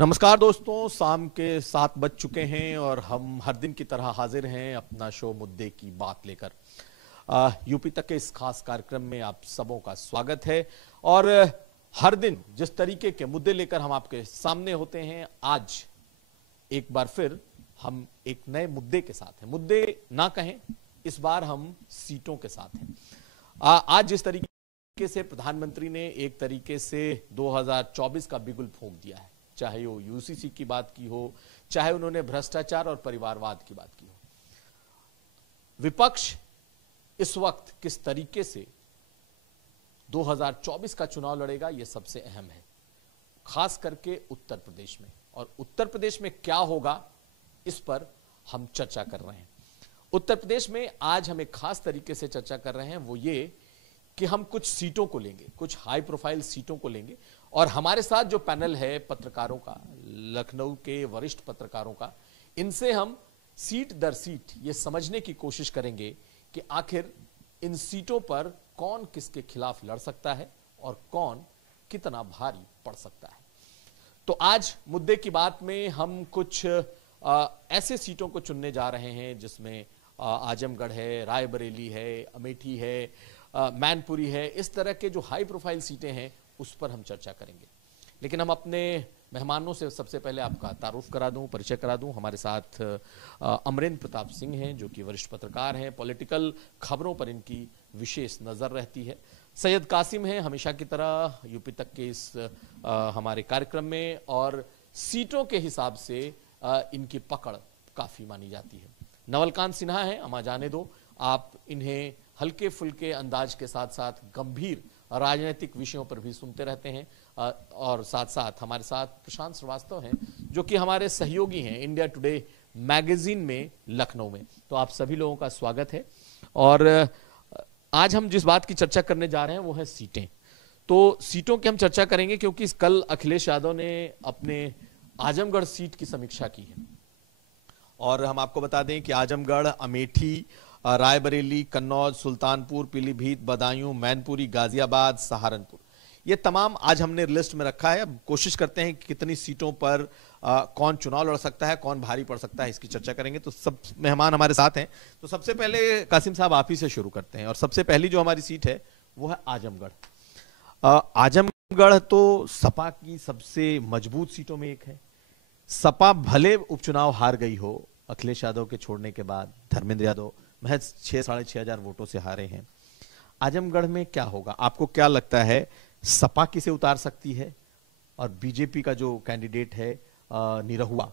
नमस्कार दोस्तों, शाम के 7 बज चुके हैं और हम हर दिन की तरह हाजिर हैं अपना शो मुद्दे की बात लेकर। यूपी तक के इस खास कार्यक्रम में आप सबों का स्वागत है। और हर दिन जिस तरीके के मुद्दे लेकर हम आपके सामने होते हैं, आज एक बार फिर हम एक नए मुद्दे के साथ हैं। मुद्दे ना कहें, इस बार हम सीटों के साथ हैं। आज जिस तरीके से प्रधानमंत्री ने एक तरीके से 2024 का बिगुल फूंक दिया है, चाहे वो यूसीसी की बात की हो, चाहे उन्होंने भ्रष्टाचार और परिवारवाद की बात की हो, विपक्ष इस वक्त किस तरीके से 2024 का चुनाव लड़ेगा, यह सबसे अहम है, खास करके उत्तर प्रदेश में। और उत्तर प्रदेश में क्या होगा, इस पर हम चर्चा कर रहे हैं। उत्तर प्रदेश में आज हम एक खास तरीके से चर्चा कर रहे हैं, वो ये कि हम कुछ सीटों को लेंगे, कुछ हाई प्रोफाइल सीटों को लेंगे। और हमारे साथ जो पैनल है पत्रकारों का, लखनऊ के वरिष्ठ पत्रकारों का, इनसे हम सीट दर सीट ये समझने की कोशिश करेंगे कि आखिर इन सीटों पर कौन किसके खिलाफ लड़ सकता है और कौन कितना भारी पड़ सकता है। तो आज मुद्दे की बात में हम कुछ ऐसे सीटों को चुनने जा रहे हैं जिसमें आजमगढ़ है, रायबरेली है, अमेठी है, मैनपुरी है। इस तरह के जो हाई प्रोफाइल सीटें हैं उस पर हम चर्चा करेंगे। लेकिन हम अपने मेहमानों से सबसे पहले आपका तारुफ करा दूं, परिचय करा दूं। हमारे साथ अमरेंद्र प्रताप सिंह हैं, जो कि वरिष्ठ पत्रकार हैं, पॉलिटिकल खबरों पर इनकी विशेष नजर रहती है। सैयद कासिम हैं, हमेशा की तरह यूपी तक के इस हमारे कार्यक्रम में, और सीटों के हिसाब से इनकी पकड़ काफी मानी जाती है। नवलकांत सिन्हा है, अमा जाने दो, आप इन्हें हल्के फुल्के अंदाज के साथ साथ गंभीर राजनीतिक विषयों पर भी सुनते रहते हैं। और साथ साथ हमारे साथ प्रशांत श्रीवास्तव हैं, जो कि हमारे सहयोगी हैं इंडिया टुडे मैगजीन में लखनऊ में। तो आप सभी लोगों का स्वागत है। और आज हम जिस बात की चर्चा करने जा रहे हैं वो है सीटें। तो सीटों की हम चर्चा करेंगे क्योंकि कल अखिलेश यादव ने अपने आजमगढ़ सीट की समीक्षा की है। और हम आपको बता दें कि आजमगढ़, अमेठी, रायबरेली, कन्नौज, सुल्तानपुर, पीलीभीत, बदायूं, मैनपुरी, गाजियाबाद, सहारनपुर, ये तमाम आज हमने लिस्ट में रखा है। अब कोशिश करते हैं कि कितनी सीटों पर कौन चुनाव लड़ सकता है, कौन भारी पड़ सकता है, इसकी चर्चा करेंगे। तो सब मेहमान हमारे साथ हैं। तो सबसे पहले कासिम साहब आप ही से शुरू करते हैं। और सबसे पहली जो हमारी सीट है वो है आजमगढ़। आजमगढ़ तो सपा की सबसे मजबूत सीटों में एक है। सपा भले उपचुनाव हार गई हो, अखिलेश यादव के छोड़ने के बाद धर्मेंद्र यादव महज 6,500 वोटों से हारे हैं। आजमगढ़ में क्या होगा, आपको क्या लगता है? सपा किसे उतार सकती है? और बीजेपी का जो कैंडिडेट है निरहुआ,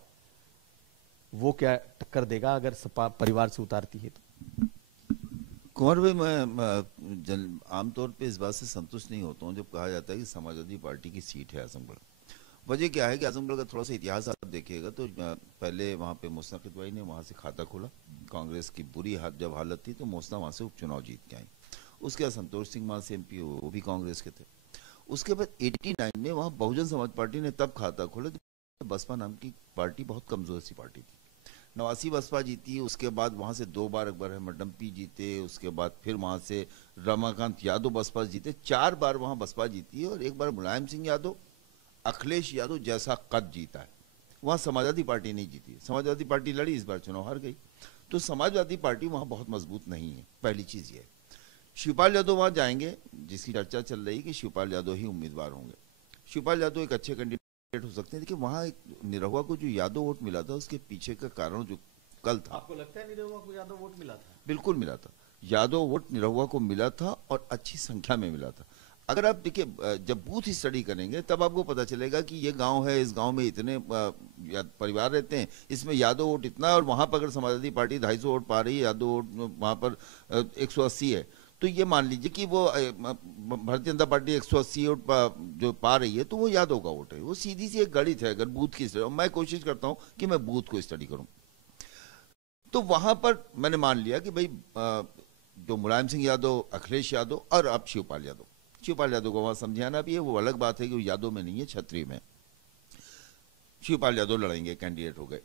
वो क्या टक्कर देगा अगर सपा परिवार से उतारती है तो? कुंवर भाई, मैं आमतौर पे इस बात से संतुष्ट नहीं होता हूँ जब कहा जाता है कि समाजवादी पार्टी की सीट है आजमगढ़। वजह क्या है कि आजमगढ़ का थोड़ा सा इतिहास आप देखिएगा तो पहले वहाँ पे मोहसिना किदवाई ने वहाँ से खाता खोला। कांग्रेस की बुरी जब हालत थी तो मोहसिना वहाँ से उपचुनाव जीत के आई। उसके बाद संतोष सिंह वहाँ से एमपी, वो भी कांग्रेस के थे। उसके बाद 89 में वहाँ बहुजन समाज पार्टी ने तब खाता खोला तो बसपा नाम की पार्टी बहुत कमजोर सी पार्टी थी। 89 बसपा जीती। उसके बाद वहाँ से 2 बार अकबर अहमद डंपी जीते। उसके बाद फिर वहाँ से रमाकांत यादव बसपा जीते। 4 बार वहाँ बसपा जीती है और 1 बार मुलायम सिंह यादव, अखिलेश यादव जैसा कद जीता है। वहां समाजवादी पार्टी नहीं जीती। समाजवादी पार्टी लड़ी, इस बार चुनाव हार गई। तो समाजवादी पार्टी वहां बहुत मजबूत नहीं है, पहली चीज ये। शिवपाल यादव वहां जाएंगे, जिसकी चर्चा चल रही कि शिवपाल यादव ही उम्मीदवार होंगे। शिवपाल यादव एक अच्छे कैंडिडेट हो सकते हैं। देखिए, वहां एक निरहुआ को जो यादव वोट मिला था, उसके पीछे का कारण जो कल था। आपको लगता है निरहुआ को यादव वोट मिला था? बिल्कुल मिला था। यादव वोट निरहुआ को मिला था और अच्छी संख्या में मिला था। अगर आप देखिए, जब बूथ स्टडी करेंगे तब आपको पता चलेगा कि ये गांव है, इस गांव में इतने परिवार रहते हैं, इसमें यादव वोट इतना है। और वहां पर अगर समाजवादी पार्टी 250 वोट पा रही है, यादव वोट वहां पर 180 है, तो ये मान लीजिए कि वो भारतीय जनता पार्टी 180 वोट जो पा रही है, तो वो यादव का वोट है। वो सीधी सी एक गणित है। अगर बूथ की स्टडी, मैं कोशिश करता हूँ कि मैं बूथ को स्टडी करूँ, तो वहां पर मैंने मान लिया कि भाई जो मुलायम सिंह यादव, अखिलेश यादव और अब शिवपाल यादव, शिवपाल यादव को वहां समझाना भी है। वो अलग बात है कि वो यादव में नहीं है, छतरी में। शिवपाल यादव लड़ेंगे, कैंडिडेट हो गए।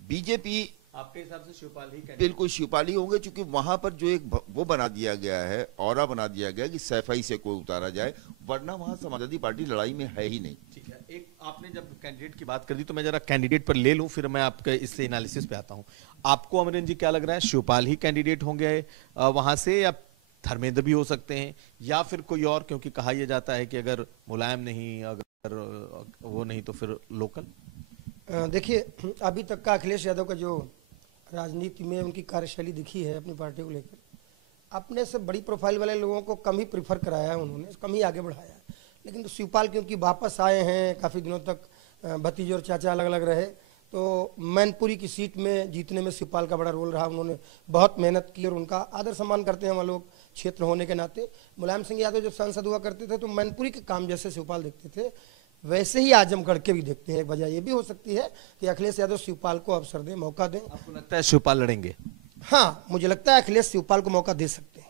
बीजेपी आपके हिसाब से शिवपाल ही? बिल्कुल शिवपाल ही होंगे, क्योंकि वहां पर जो एक वो बना दिया गया है, ऑरा बना दिया गया कि सैफई से कोई उतारा जाए, वरना वहां समाजवादी पार्टी लड़ाई में है ही नहीं। ठीक है। एक आपने जब कैंडिडेट की बात कर दी तो मैं जरा कैंडिडेट पर ले लूं, फिर मैं आपके इससे एनालिसिस पे आता हूं। आपको अमरेंद्र जी क्या लग रहा है, शिवपाल ही कैंडिडेट होंगे वहां से, या धर्मेंद्र भी हो सकते हैं, या फिर कोई और? क्योंकि कहा यह जाता है कि अगर मुलायम नहीं, अगर वो नहीं तो फिर लोकल। देखिए, अभी तक का अखिलेश यादव का जो राजनीति में उनकी कार्यशैली दिखी है अपनी पार्टी को लेकर, अपने से बड़ी प्रोफाइल वाले लोगों को कम ही प्रीफर कराया है उन्होंने, कम ही आगे बढ़ाया है। लेकिन तो शिवपाल क्योंकि वापस आए हैं, काफ़ी दिनों तक भतीजे और चाचा अलग अलग रहे, तो मैनपुरी की सीट में जीतने में शिवपाल का बड़ा रोल रहा। उन्होंने बहुत मेहनत की और उनका आदर सम्मान करते हैं वहाँ लोग, क्षेत्र होने के नाते। मुलायम सिंह यादव जब सांसद हुआ करते थे तो मैनपुरी के काम जैसे शिवपाल देखते थे, वैसे ही आजमगढ़ के भी देखते हैं। एक वजह ये भी हो सकती है कि अखिलेश यादव शिवपाल को अवसर दें, मौका दें। आपको लगता है शिवपाल लड़ेंगे? हाँ, मुझे लगता है अखिलेश शिवपाल को मौका दे सकते हैं।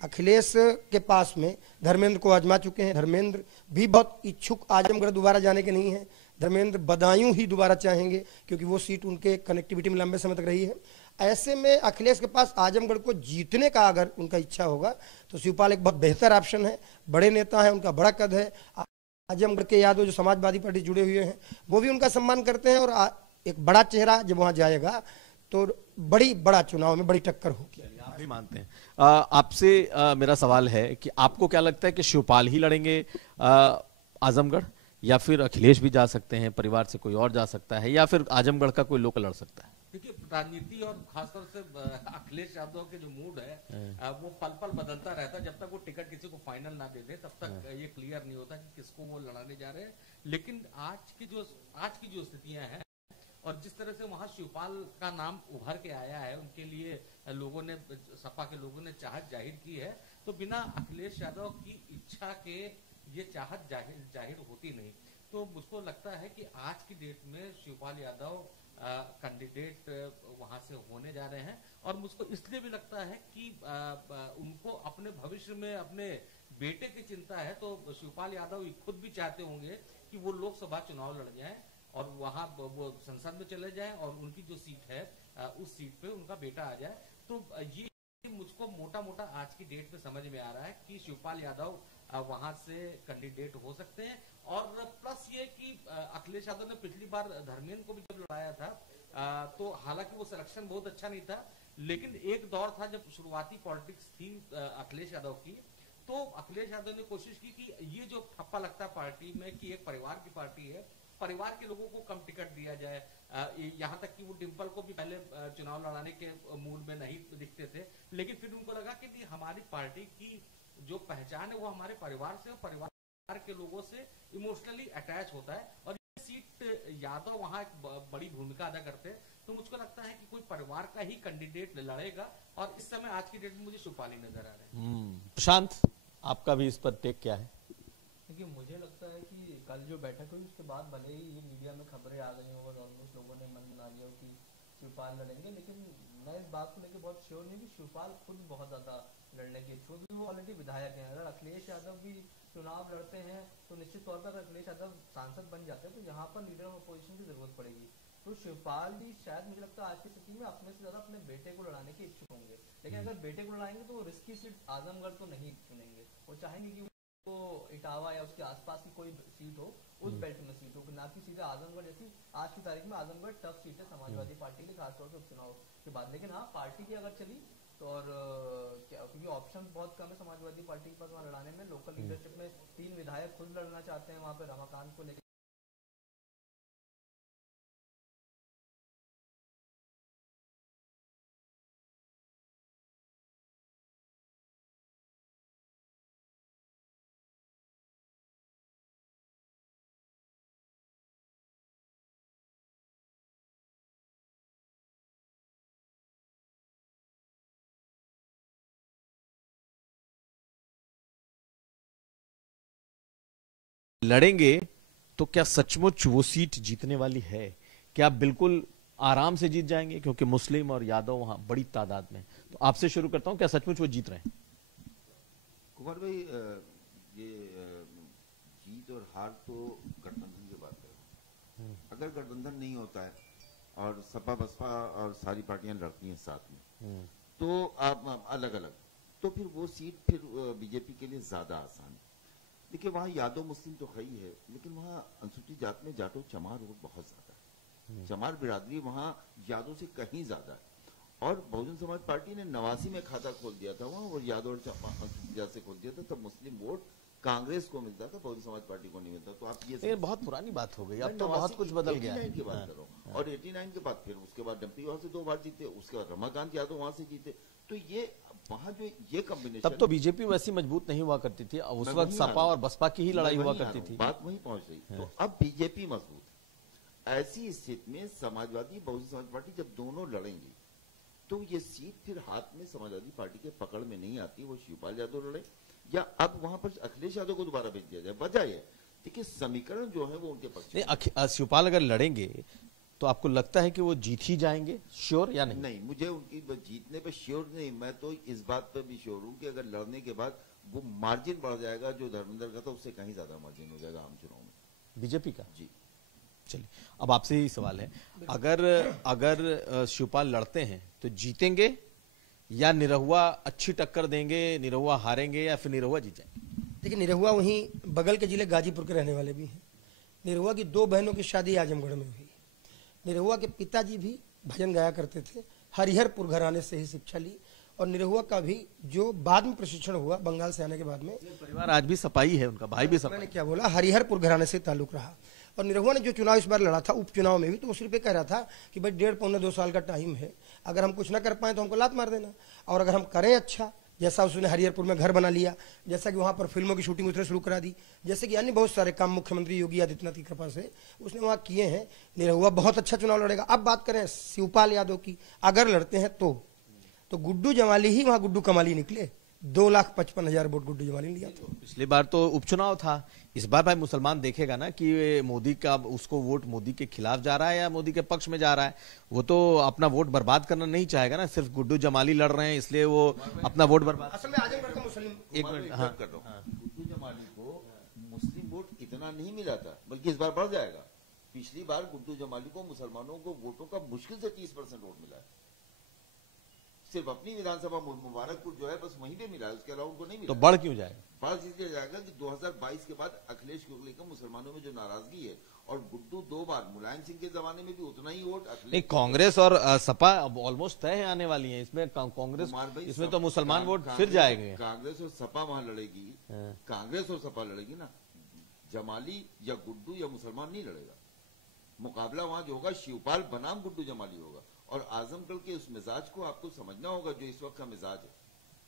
अखिलेश के पास में धर्मेंद्र को आजमा चुके हैं, धर्मेंद्र भी बहुत इच्छुक आजमगढ़ दोबारा जाने के नहीं है। धर्मेंद्र बदायूं ही दोबारा चाहेंगे क्योंकि वो सीट उनके कनेक्टिविटी में लंबे समय तक रही है। ऐसे में अखिलेश के पास आजमगढ़ को जीतने का अगर उनका इच्छा होगा तो शिवपाल एक बहुत बेहतर ऑप्शन है। बड़े नेता हैं, उनका बड़ा कद है। आजमगढ़ के यादव जो समाजवादी पार्टी जुड़े हुए हैं वो भी उनका सम्मान करते हैं, और एक बड़ा चेहरा जब वहाँ जाएगा तो बड़ा चुनाव में बड़ी टक्कर होगी। आप भी मानते हैं? आपसे मेरा सवाल है कि आपको क्या लगता है कि शिवपाल ही लड़ेंगे आजमगढ़, या फिर अखिलेश भी जा सकते हैं, परिवार से कोई और जा सकता है, या फिर आजमगढ़ का कोई लोकल लड़ सकता है? देखिए, राजनीति और खासतौर से अखिलेश यादव के जो मूड है वो पल पल बदलता रहता है। जब तक वो टिकट किसी को फाइनल ना दे दे तब तक ये क्लियर नहीं होता कि किसको वो लड़ाने जा रहे हैं। लेकिन आज की जो स्थितियां हैं और जिस तरह से वहां शिवपाल का नाम उभर के आया है, उनके लिए लोगों ने, सपा के लोगों ने चाहत जाहिर की है, तो बिना अखिलेश यादव की इच्छा के ये चाहत जाहिर होती नहीं। तो मुझको लगता है कि आज की डेट में शिवपाल यादव कैंडिडेट वहां से होने जा रहे हैं। और मुझको इसलिए भी लगता है कि उनको अपने भविष्य में अपने बेटे की चिंता है, तो शिवपाल यादव खुद भी चाहते होंगे कि वो लोकसभा चुनाव लड़ जाएं और वहां वो संसद में चले जाएं और उनकी जो सीट है उस सीट पे उनका बेटा आ जाए। तो ये मुझको मोटा मोटा आज की डेट में समझ में आ रहा है कि शिवपाल यादव वहां से कैंडिडेट हो सकते हैं। और प्लस ये कि अखिलेश यादव ने पिछली बार धर्मेंद्र को भी जब लड़ाया था तो हालांकि वो सिलेक्शन बहुत अच्छा नहीं था, लेकिन एक दौर था जब शुरुआती पॉलिटिक्स थी अखिलेश यादव की, तो अखिलेश यादव ने कोशिश की कि ये जो ठप्पा लगता है पार्टी में कि एक परिवार की पार्टी है, परिवार के लोगों को कम टिकट दिया जाए। यहाँ तक कि वो डिम्पल को भी पहले चुनाव लड़ाने के मूड में नहीं दिखते थे, लेकिन फिर उनको लगा कि हमारी पार्टी की जो पहचान है वो हमारे परिवार से और परिवार के लोगों से इमोशनली अटैच होता है, और ये सीट यादव वहां एक बड़ी भूमिका अदा करते हैं। तो मुझको लगता है कि कोई परिवार का ही कैंडिडेट लड़ेगा, और इस समय आज की डेट में मुझे शिवपाल ही नजर आ रहे हैं। प्रशांत, आपका भी इस पर टेक क्या है? देखिए, मुझे लगता है कि कल जो बैठक हुई उसके बाद भले ही ये मीडिया में खबरें आ गई और ऑलमोस्ट लोगों ने मन बना लिया कि शिवपाल लड़ेंगे, लेकिन मैं इस बात को लेकर बहुत श्योर नहीं कि शिवपाल खुद बहुत ज्यादा लड़ने के इच्छुक, वो ऑलरेडी विधायक हैं। अगर अखिलेश यादव भी चुनाव लड़ते हैं तो निश्चित तौर पर अगर अखिलेश यादव सांसद बन जाते हैं तो यहाँ पर लीडर ऑफ अपोजिशन की जरूरत पड़ेगी। तो शिवपाल भी शायद मुझे लगता है आज की स्थिति में अपने से ज्यादा अपने बेटे को लड़ाने के इच्छुक होंगे। लेकिन अगर बेटे को लड़ाएंगे तो रिस्की सीट आजमगढ़ तो नहीं चुनेंगे, वो चाहेंगे कि तो इटावा या उसके आसपास की कोई सीट हो, उस बेल्ट में सीट हो, ना कि सीधा आजमगढ़ जैसी। आज की तारीख में आजमगढ़ टफ सीट है समाजवादी पार्टी के, खासतौर से उपचुनाव के बाद। लेकिन हाँ, पार्टी की अगर चली तो, और क्या, क्योंकि ऑप्शन बहुत कम है समाजवादी पार्टी के पास वहाँ लड़ाने में। लोकल लीडरशिप में 3 विधायक खुद लड़ना चाहते हैं वहाँ पे रमाकांत को लेकर। लड़ेंगे तो क्या सचमुच वो सीट जीतने वाली है? क्या बिल्कुल आराम से जीत जाएंगे? क्योंकि मुस्लिम और यादव वहां बड़ी तादाद में। तो आपसे शुरू करता हूं, क्या सचमुच वो जीत रहे हैं? कुमार भाई, ये जीत और हार तो गठबंधन की बात है। अगर गठबंधन नहीं होता है और सपा बसपा और सारी पार्टियां लड़ती हैं साथ में, तो आप अलग अलग, तो फिर वो सीट फिर बीजेपी के लिए ज्यादा आसान है। देखिए वहाँ यादव मुस्लिम तो है ही है, लेकिन वहाँ अनुसूचित जात में जाटो चमार वोट बहुत ज्यादा है। चमार बिरादरी वहाँ यादव से कहीं ज्यादा है। और बहुजन समाज पार्टी ने 89 में खाता खोल दिया था वहाँ, और यादव और अनुसूचित जात से खोल दिया था, तब मुस्लिम वोट कांग्रेस को मिलता था, बहुजन समाज पार्टी को नहीं मिलता। तो आप ये बहुत पुरानी बात हो गई, अब तो बहुत कुछ बदल गया है। 89 की बात कर रहा हूँ, और 89 के बाद फिर उसके बाद डम्पी वहां से 2 बार जीते, उसके बाद रमाकांत यादव वहां से जीते। तो ये वहां जो ये कॉम्बिनेशन, तब तो बीजेपी वैसी मजबूत नहीं हुआ करती थी, उस वक्त सपा और बसपा की ही लड़ाई हुआ करती थी। बात वहीं पहुंच गई। तो अब बीजेपी मजबूत है। ऐसी स्थिति में समाजवादी बहुजन समाज पार्टी जब दोनों लड़ेंगी तो ये सीट फिर हाथ में समाजवादी पार्टी के पकड़ में नहीं आती। वो शिवपाल यादव लड़े या अब वहां पर अखिलेश यादव को दोबारा भेज दिया जाए, वजह है देखिए समीकरण जो है वो उनके पक्ष में। शिवपाल अगर लड़ेंगे तो आपको लगता है कि वो जीत ही जाएंगे श्योर या नहीं? नहीं, मुझे उनकी जीतने पे श्योर नहीं, मैं तो इस बात पर भी श्योर हूं कि अगर लड़ने के बाद वो मार्जिन बढ़ जाएगा जो धर्मेंद्र का था, उससे कहीं ज्यादा मार्जिन हो जाएगा आम चुनाव में बीजेपी का। जी चलिए, अब आपसे ही सवाल है, अगर शिवपाल लड़ते हैं तो जीतेंगे या निरहुआ अच्छी टक्कर देंगे, निरहुआ हारेंगे या फिर निरहुआ जीत जाएंगे? देखिए, निरहुआ वहीं बगल के जिले गाजीपुर के रहने वाले भी हैं। निरहुआ की 2 बहनों की शादी आजमगढ़ में हुई। निरहुआ के पिताजी भी भजन गाया करते थे, हरिहरपुर घराने से ही शिक्षा ली। और निरहुआ का भी जो बाद में प्रशिक्षण हुआ बंगाल से आने के बाद में, परिवार आज भी सपाई है, उनका भाई भी सपाई। मैंने क्या बोला, हरिहरपुर घराने से ताल्लुक रहा। और निरहुआ ने जो चुनाव इस बार लड़ा था उपचुनाव में भी, तो वो सिर्फ कह रहा था कि भाई 1.5-2 साल का टाइम है, अगर हम कुछ ना कर पाए तो हमको लात मार देना, और अगर हम करें अच्छा, जैसा उसने हरिहरपुर में घर बना लिया, जैसा कि वहाँ पर फिल्मों की शूटिंग उसने शुरू करा दी, जैसे कि अन्य बहुत सारे काम मुख्यमंत्री योगी आदित्यनाथ की कृपा से उसने वहाँ किए हैं, निरहुआ बहुत अच्छा चुनाव लड़ेगा। अब बात करें शिवपाल यादव की, अगर लड़ते हैं तो गुड्डू जमाली ही वहाँ गुड्डू कमाली निकले। 2,55,000 वोट गुड्डू जमाली ने लिया था। पिछली बार तो उपचुनाव था, इस बार भाई मुसलमान देखेगा ना कि मोदी का उसको वोट मोदी के खिलाफ जा रहा है या मोदी के पक्ष में जा रहा है। वो तो अपना वोट बर्बाद करना नहीं चाहेगा ना, सिर्फ गुड्डू जमाली लड़ रहे हैं इसलिए वो अपना वोट बर्बाद। असल में आजमगढ़ का मुस्लिम, एक मिनट, हाँ, कर रहा हूँ, गुड्डू जमाली को मुस्लिम वोट इतना नहीं मिला था, बल्कि इस बार बढ़ जाएगा। पिछली बार गुड्डू जमाली को मुसलमानों को वोटों का मुश्किल से 30% वोट मिला है। सिर्फ अपनी विधानसभा मुबारकपुर जो है बस वहीं पे मिला है, उसके अलावा उनको नहीं मिला। तो बढ़ क्यों जाएगा? बढ़ इसलिए जाएगा कि 2022 के बाद अखिलेश को लेकर मुसलमानों में जो नाराजगी है, और गुड्डू 2 बार मुलायम सिंह के जमाने में भी उतना ही वोट नहीं, कांग्रेस और सपा अब ऑलमोस्ट तय आने वाली है, इसमें कांग्रेस, इसमें तो मुसलमान वोट फिर जाएंगे। कांग्रेस और सपा वहां लड़ेगी, कांग्रेस और सपा लड़ेगी ना, जमाली या गुड्डू या मुसलमान नहीं लड़ेगा। मुकाबला वहां जो होगा शिवपाल बनाम गुड्डू जमाली होगा। और आजमगढ़ के उस मिजाज को आपको समझना होगा जो इस वक्त का मिजाज है।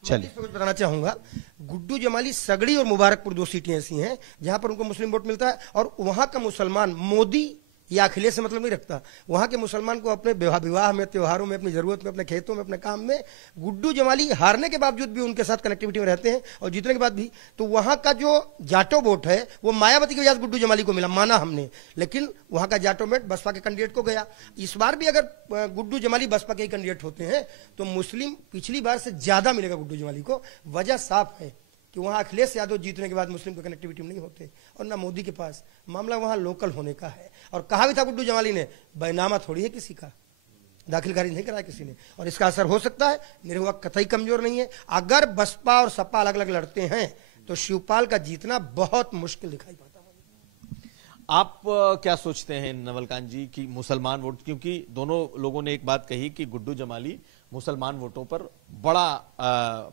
चलिए, कुछ बताना चाहूंगा, गुड्डू जमाली सगड़ी और मुबारकपुर 2 सीटें ऐसी हैं जहां पर उनको मुस्लिम वोट मिलता है, और वहां का मुसलमान मोदी या अखिलेश से मतलब नहीं रखता। वहां के मुसलमान को अपने विवाह में, त्योहारों में, अपनी जरूरत में, अपने खेतों में, अपने काम में, गुड्डू जमाली हारने के बावजूद भी उनके साथ कनेक्टिविटी में रहते हैं, और जीतने के बाद भी। तो वहां का जो जाटो वोट है वो मायावती की वजह से गुड्डू जमाली को मिला, माना हमने, लेकिन वहां का जाटो वोट बसपा के कैंडिडेट को गया। इस बार भी अगर गुड्डू जमाली बसपा के ही कैंडिडेट होते हैं तो मुस्लिम पिछली बार से ज्यादा मिलेगा गुड्डू जमाली को। वजह साफ है कि वहां अखिलेश यादव जीतने के बाद मुस्लिम को कनेक्टिविटी नहीं होते, और ना मोदी के पास। मामला वहां लोकल होने का है, और कहा भी था गुड्डू जमाली ने, बैनामा थोड़ी है किसी का, दाखिल खारिज नहीं कराया किसी ने, और इसका असर हो सकता है। निरहुआ कतई कमजोर नहीं है। अगर बसपा और सपा अलग अलग लड़ते हैं तो शिवपाल का जीतना बहुत मुश्किल दिखाई पड़ता है। आप क्या सोचते हैं नवलकांत जी की मुसलमान वोट, क्योंकि दोनों लोगों ने एक बात कही कि गुड्डू जमाली मुसलमान वोटों पर बड़ा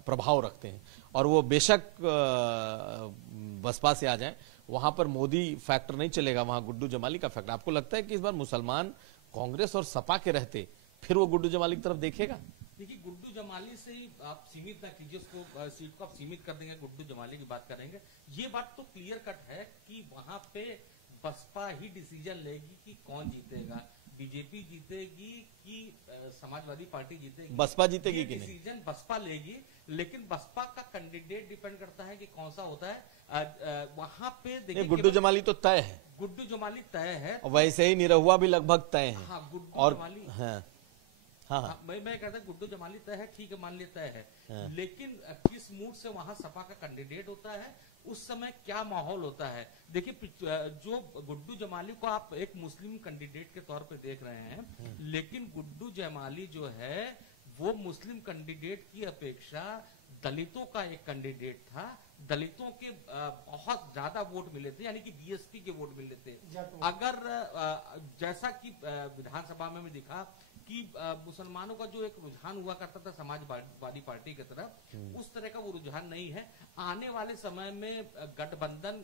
प्रभाव रखते हैं, और वो बेशक बसपा से आ जाएं, वहां पर मोदी फैक्टर नहीं चलेगा, वहां गुड्डू जमाली का फैक्टर। आपको लगता है कि इस बार मुसलमान कांग्रेस और सपा के रहते फिर वो गुड्डू जमाली की तरफ देखेगा? देखिए, गुड्डू जमाली से ही आप सीमित ना कीजिए, उसको सीट को आप सीमित कर देंगे, गुड्डू जमाली की बात करेंगे। ये बात तो क्लियर कट है कि वहां पे बसपा ही डिसीजन लेगी कि कौन जीतेगा, बीजेपी जीतेगी कि समाजवादी पार्टी जीतेगी। बसपा जीतेगी कि नहीं, डिसीजन बसपा लेगी, लेकिन बसपा का कैंडिडेट डिपेंड करता है कि कौन सा होता है। वहां पे देखिए, गुड्डू जमाली तो तय है, गुड्डू जमाली तय है, वैसे ही निरहुआ भी लगभग तय है। हाँ, गुड्डू और जमाली, हाँ, मैं कहता गुड्डू जमाली तय है, ठीक है, मान लिया तय है, लेकिन किस मूड से वहां सपा का कैंडिडेट होता है, उस समय क्या माहौल होता है। देखिए, जो गुड्डू जमाली को आप एक मुस्लिम कैंडिडेट के तौर पे देख रहे हैं, लेकिन गुड्डू जमाली जो है वो मुस्लिम कैंडिडेट की अपेक्षा दलितों का एक कैंडिडेट था, दलितों के बहुत ज्यादा वोट मिले थे, यानी कि बीएसपी के वोट मिले थे। अगर जैसा कि विधानसभा में भी दिखा कि मुसलमानों का जो एक रुझान हुआ करता था समाजवादी पार्टी की तरफ, उस तरह का वो रुझान नहीं है। आने वाले समय में गठबंधन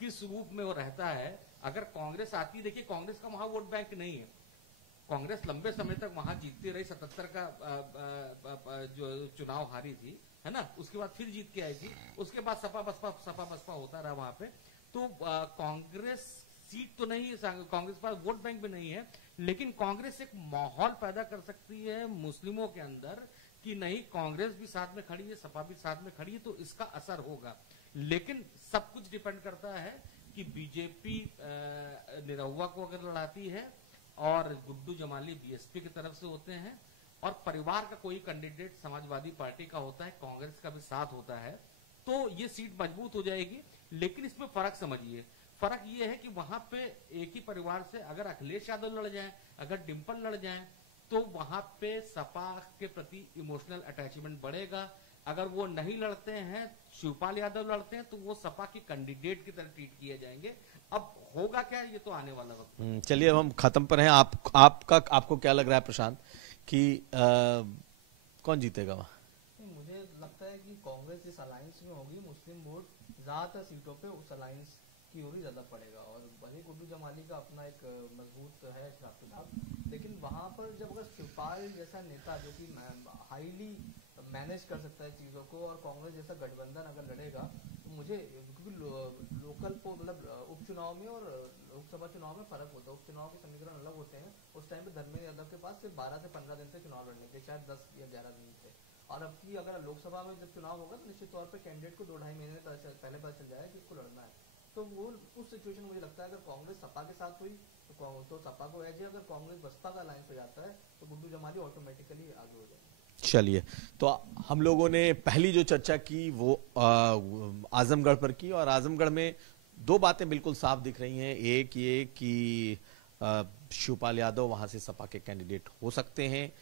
किस रूप में वो रहता है, अगर कांग्रेस आती, देखिए कांग्रेस का वहां वोट बैंक नहीं है, कांग्रेस लंबे समय तक वहां जीतती रही, 77 का जो चुनाव हारी थी, है ना, उसके बाद फिर जीत के आई थी, उसके बाद सपा बसपा होता रहा वहां पे। तो कांग्रेस सीट तो नहीं है, कांग्रेस पास वोट बैंक भी नहीं है, लेकिन कांग्रेस एक माहौल पैदा कर सकती है मुस्लिमों के अंदर कि नहीं, कांग्रेस भी साथ में खड़ी है, सपा भी साथ में खड़ी है, तो इसका असर होगा। लेकिन सब कुछ डिपेंड करता है कि बीजेपी निरहुआ को अगर लड़ाती है और गुड्डू जमाली बीएसपी की तरफ से होते हैं और परिवार का कोई कैंडिडेट समाजवादी पार्टी का होता है, कांग्रेस का भी साथ होता है, तो ये सीट मजबूत हो जाएगी। लेकिन इसमें फर्क समझिए, फर्क ये है कि वहां पे एक ही परिवार से अगर अखिलेश यादव लड़ जाएं, अगर डिंपल लड़ जाएं, तो वहां पे सपा के प्रति इमोशनल अटैचमेंट बढ़ेगा। अगर वो नहीं लड़ते हैं, शिवपाल यादव लड़ते हैं, तो वो सपा के कैंडिडेट की तरह ट्रीट किए जाएंगे। अब होगा क्या, ये तो आने वाला वक्त। चलिए अब हम खत्म पर हैं। आपको क्या लग रहा है प्रशांत कि कौन जीतेगा वहां? मुझे लगता है कि कांग्रेस जिस अलायंस में होगी, मुस्लिम वोट ज्यादातर सीटों पे उस अलायंस की ओर ही ज्यादा पड़ेगा। और भले गुड्डू जमाली का अपना एक मजबूत है हिसाब किताब, लेकिन वहां पर जब अगर शिवपाल जैसा नेता जो कि हाईली मैनेज कर सकता है चीजों को, और कांग्रेस जैसा गठबंधन अगर लड़ेगा, तो मुझे, क्योंकि लोकल को मतलब उपचुनाव में और लोकसभा चुनाव में फर्क होता है, उपचुनाव के समीकरण अलग होते हैं। उस टाइम पे धर्मेंद्र यादव के पास सिर्फ 12 से 15 दिन से चुनाव लड़ने के, शायद 10 या 11 दिन थे। और अब की अगर लोकसभा में जब चुनाव होगा, तो निश्चित तौर पर कैंडिडेट को 2-2.5 महीने पहले पता चल जाएगा कि इसको लड़ना है। तो वो उस सिचुएशन मुझे लगता है अगर कांग्रेस सपा के साथ हुई तो सपा को एज है, अगर कांग्रेस बसपा का अलायंस हो जाता है तो गुड्डू जमाली ऑटोमेटिकली आगे हो जाएगा। चलिए, तो हम लोगों ने पहली जो चर्चा की वो आजमगढ़ पर की, और आजमगढ़ में दो बातें बिल्कुल साफ दिख रही हैं। एक ये कि शिवपाल यादव वहां से सपा के कैंडिडेट हो सकते हैं।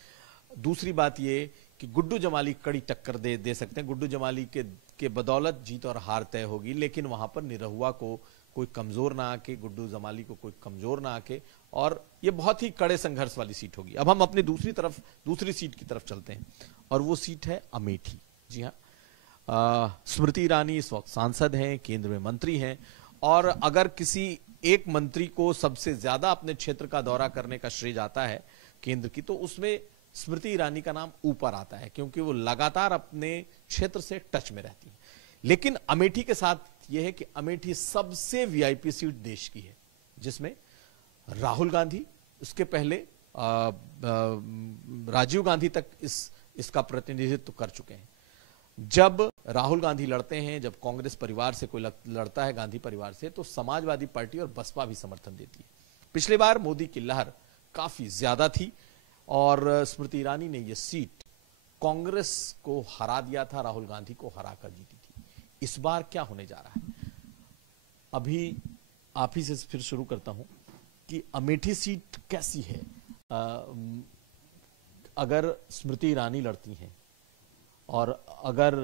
दूसरी बात ये कि गुड्डू जमाली कड़ी टक्कर दे सकते हैं, गुड्डू जमाली के बदौलत जीत और हार तय होगी। लेकिन वहां पर निरहुआ को कोई कमजोर ना आके, गुड्डू जमाली को कोई कमजोर ना आके, और ये बहुत ही कड़े संघर्ष वाली सीट होगी। अब हम अपनी दूसरी सीट की तरफ चलते हैं, और वो सीट है अमेठी। जी हाँ, स्मृति ईरानी इस वक्त सांसद हैं, केंद्र में मंत्री हैं, और अगर किसी एक मंत्री को सबसे ज्यादा अपने क्षेत्र का दौरा करने का श्रेय जाता है केंद्र की, तो उसमें स्मृति ईरानी का नाम ऊपर आता है, क्योंकि वो लगातार अपने क्षेत्र से टच में रहती है। लेकिन अमेठी के साथ यह है कि अमेठी सबसे वीआईपी सीट देश की है, जिसमें राहुल गांधी, उसके पहले राजीव गांधी तक इसका प्रतिनिधित्व कर चुके हैं। जब राहुल गांधी लड़ते हैं, जब कांग्रेस परिवार से कोई लड़ता है, गांधी परिवार से, तो समाजवादी पार्टी और बसपा भी समर्थन देती है। पिछली बार मोदी की लहर काफी ज्यादा थी, और स्मृति ईरानी ने यह सीट कांग्रेस को हरा दिया था, राहुल गांधी को हरा कर जीती थी। इस बार क्या होने जा रहा है? अभी आप ही से फिर शुरू करता हूं कि अमेठी सीट कैसी है। अगर स्मृति ईरानी लड़ती हैं और अगर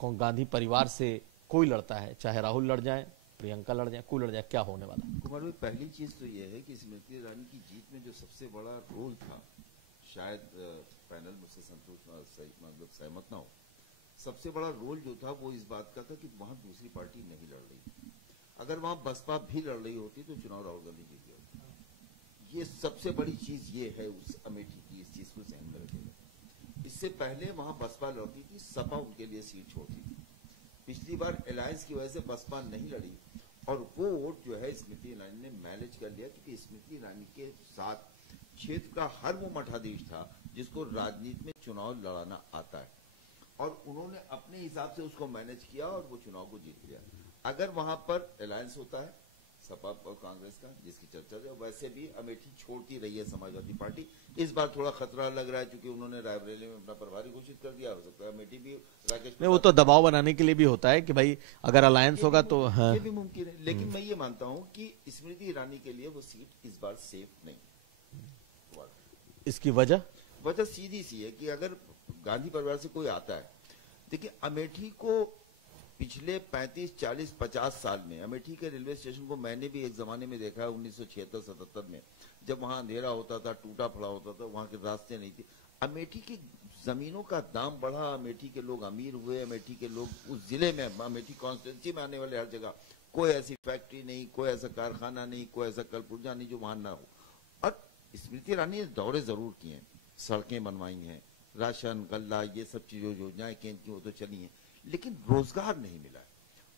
गांधी परिवार से कोई लड़ता है, चाहे राहुल लड़ जाए, प्रियंका लड़ जाए, कोई लड़ जाए, क्या होने वाला है? कुमार भाई, पहली चीज तो यह है कि स्मृति ईरानी की जीत में जो सबसे बड़ा रोल था, शायद पैनल मुझसे मतलब सहमत ना हो, सबसे बड़ा रोल जो था वो इस बात का था कि वहां दूसरी पार्टी नहीं लड़ रही थी। अगर वहां बसपा भी लड़ रही होती तो चुनाव राहुल गांधी जीत गया। ये सबसे बड़ी चीज ये है उस अमेठी की, इस चीज को ध्यान में रखेगा। इससे पहले वहां बसपा लड़ती थी, सपा उनके लिए सीट छोड़ती थी। पिछली बार अलायंस की वजह से बसपा नहीं लड़ी, और वो वोट जो है स्मृति ईरानी ने मैनेज कर लिया, क्योंकि स्मृति ईरानी के साथ क्षेत्र का हर वो मठाधीश था जिसको राजनीति में चुनाव लड़ाना आता है, और उन्होंने अपने हिसाब से उसको मैनेज किया और वो चुनाव को जीत लिया। अगर वहां पर अलायंस होता है सपा और कांग्रेस का, जिसकी चर्चा है, वैसे भी अमेठी छोड़ती रही है समाजवादी पार्टी। इस बार थोड़ा खतरा लग रहा है, क्योंकि उन्होंने रायबरेली में अपना प्रभारी घोषित कर दिया। हो सकता है अमेठी भी राकेश नहीं, वो तो दबाव बनाने के लिए भी होता है कि भाई अगर अलायंस होगा तो हाँ। ये भी मुमकिन है, लेकिन मैं ये मानता हूं कि स्मृति ईरानी के लिए वो सीट इस बार सेफ नहीं। इसकी वजह सीधी सी है कि अगर गांधी परिवार से कोई आता है, देखिए, अमेठी को पिछले 35, 40, 50 साल में अमेठी के रेलवे स्टेशन को मैंने भी एक जमाने में देखा है 1976-77 में, जब वहां अंधेरा होता था, टूटा फड़ा होता था, वहां के रास्ते नहीं थे। अमेठी की जमीनों का दाम बढ़ा, अमेठी के लोग अमीर हुए, अमेठी के लोग उस जिले में, अमेठी कॉन्स्टिट्यूंसी में आने वाले हर जगह कोई ऐसी फैक्ट्री नहीं, कोई ऐसा कारखाना नहीं, कोई ऐसा कल पुर्जा नहीं जो वहां ना हो। और स्मृति ईरानी ने दौरे जरूर किए हैं, सड़कें बनवाई हैं, राशन गल्ला ये सब चीजों योजनाएं की वो तो चली हैं, लेकिन रोजगार नहीं मिला है।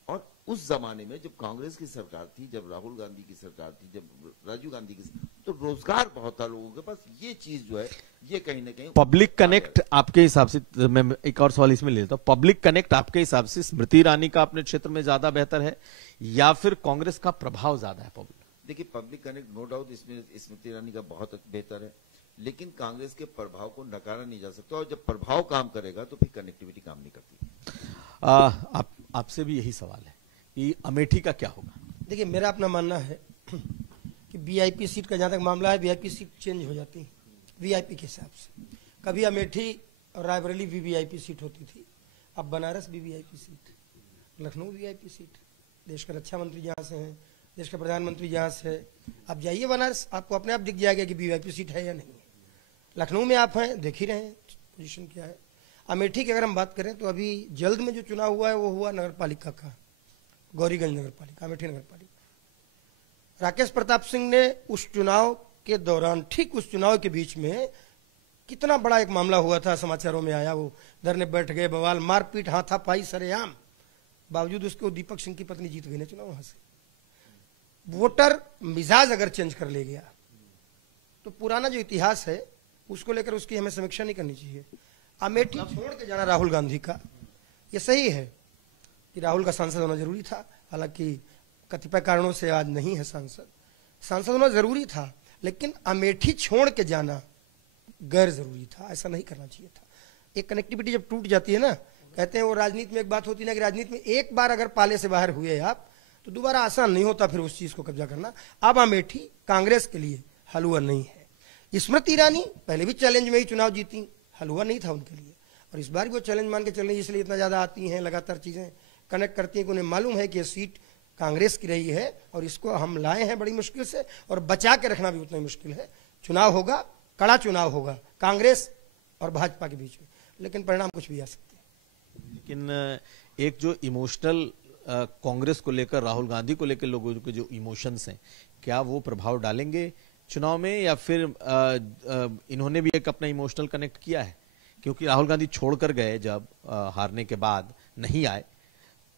और उस जमाने में जब कांग्रेस की सरकार थी, जब राहुल गांधी की सरकार थी, जब राजीव गांधी की, तो रोजगार बहुत था लोगों के पास। ये चीज जो है ये कहीं ना कहीं पब्लिक कनेक्ट आपके हिसाब से, मैं एक और सवाल इसमें लेता हूं, पब्लिक कनेक्ट आपके हिसाब से स्मृति ईरानी का अपने क्षेत्र में ज्यादा बेहतर है या फिर कांग्रेस का प्रभाव ज्यादा है? पब्लिक, देखिए, पब्लिक कनेक्ट नो डाउट इसमें स्मृति ईरानी का बहुत बेहतर है, लेकिन कांग्रेस के प्रभाव को नकारा नहीं जा सकता, और जब प्रभाव काम करेगा तो फिर कनेक्टिविटी काम नहीं करती। आपसे भी यही सवाल है कि अमेठी का क्या होगा? देखिए, मेरा अपना मानना है कि वीआईपी सीट का जहाँ तक मामला है, वीआईपी सीट चेंज हो जाती है वीआईपी के हिसाब से। कभी अमेठी और रायबरेली भी वीआईपी सीट होती थी, अब बनारस भी VIP seat, Lucknow VIP seat. देश का रक्षा मंत्री जहाँ से हैं, देश का प्रधानमंत्री जहाँ से है, आप जाइए बनारस, आपको अपने आप दिख जाएगा कि वीआईपी सीट है या नहीं है। लखनऊ में आप हैं, देख ही रहे हैं पोजीशन क्या है। अमेठी की अगर हम बात करें तो अभी जल्द में जो चुनाव हुआ है वो हुआ नगर पालिका का, गौरीगंज नगर पालिका, अमेठी नगर पालिका। राकेश प्रताप सिंह ने उस चुनाव के दौरान, ठीक उस चुनाव के बीच में कितना बड़ा एक मामला हुआ था, समाचारों में आया, वो धरने बैठ गए, बवाल, मारपीट, हाथापाई सरेआम, बावजूद उसके दीपक सिंह की पत्नी जीत गई ना चुनाव वहां से। वोटर मिजाज अगर चेंज कर ले गया तो पुराना जो इतिहास है उसको लेकर उसकी हमें समीक्षा नहीं करनी चाहिए। अमेठी छोड़ के जाना राहुल गांधी का, ये सही है कि राहुल का सांसद होना जरूरी था, हालांकि कतिपय कारणों से आज नहीं है सांसद, सांसद होना जरूरी था, लेकिन अमेठी छोड़ के जाना गैर जरूरी था, ऐसा नहीं करना चाहिए था। एक कनेक्टिविटी जब टूट जाती है ना, कहते हैं वो राजनीति में एक बात होती है ना कि राजनीति में एक बार अगर पाले से बाहर हुए आप तो दोबारा आसान नहीं होता फिर उस चीज को कब्जा करना। अब अमेठी कांग्रेस के लिए हलवा नहीं है। स्मृति ईरानी पहले भी चैलेंज में ही चुनाव जीती, हलवा नहीं था उनके लिए, और इस बार भी वो चैलेंज मान के चल रही है, इसलिए इतना ज्यादा आती हैं, लगातार चीजें कनेक्ट करती हैं कि उन्हें मालूम है कि ये सीट कांग्रेस की रही है और इसको हम लाए हैं बड़ी मुश्किल से, और बचा के रखना भी उतना ही मुश्किल है। चुनाव होगा, कड़ा चुनाव होगा कांग्रेस और भाजपा के बीच में, लेकिन परिणाम कुछ भी आ सकते हैं। लेकिन एक जो इमोशनल कांग्रेस को लेकर, राहुल गांधी को लेकर लोगों के जो इमोशंस हैं, क्या वो प्रभाव डालेंगे चुनाव में, या फिर इन्होंने भी एक अपना इमोशनल कनेक्ट किया है? क्योंकि राहुल गांधी छोड़कर गए, जब हारने के बाद नहीं आए,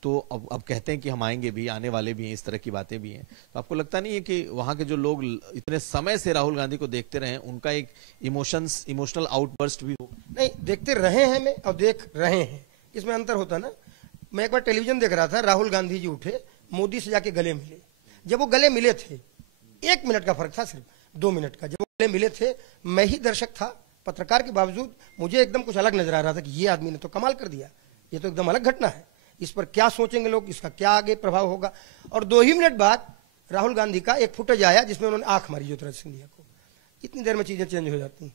तो अब कहते हैं कि हम आएंगे भी, आने वाले भी हैं, इस तरह की बातें भी हैं। तो आपको लगता नहीं है कि वहां के जो लोग इतने समय से राहुल गांधी को देखते रहे, उनका एक इमोशनल आउटबर्स्ट भी हो? नहीं, देखते रहे हैं मैं और देख रहे हैं, इसमें अंतर होता ना। मैं एक बार टेलीविजन देख रहा था, राहुल गांधी जी उठे, मोदी से जाके गले मिले। जब वो गले मिले थे, 1 मिनट का फर्क था, सिर्फ 2 मिनट का, जब वो गले मिले थे, मैं ही दर्शक था, पत्रकार के बावजूद मुझे एकदम कुछ अलग नजर आ रहा था कि ये आदमी ने तो कमाल कर दिया, ये तो एकदम अलग घटना है, इस पर क्या सोचेंगे लोग, इसका क्या आगे प्रभाव होगा। और 2 ही मिनट बाद राहुल गांधी का एक फुटेज आया जिसमें उन्होंने आंख मारी ज्योतिरादित्य सिंधिया को। इतनी देर में चीजें चेंज हो जाती हैं,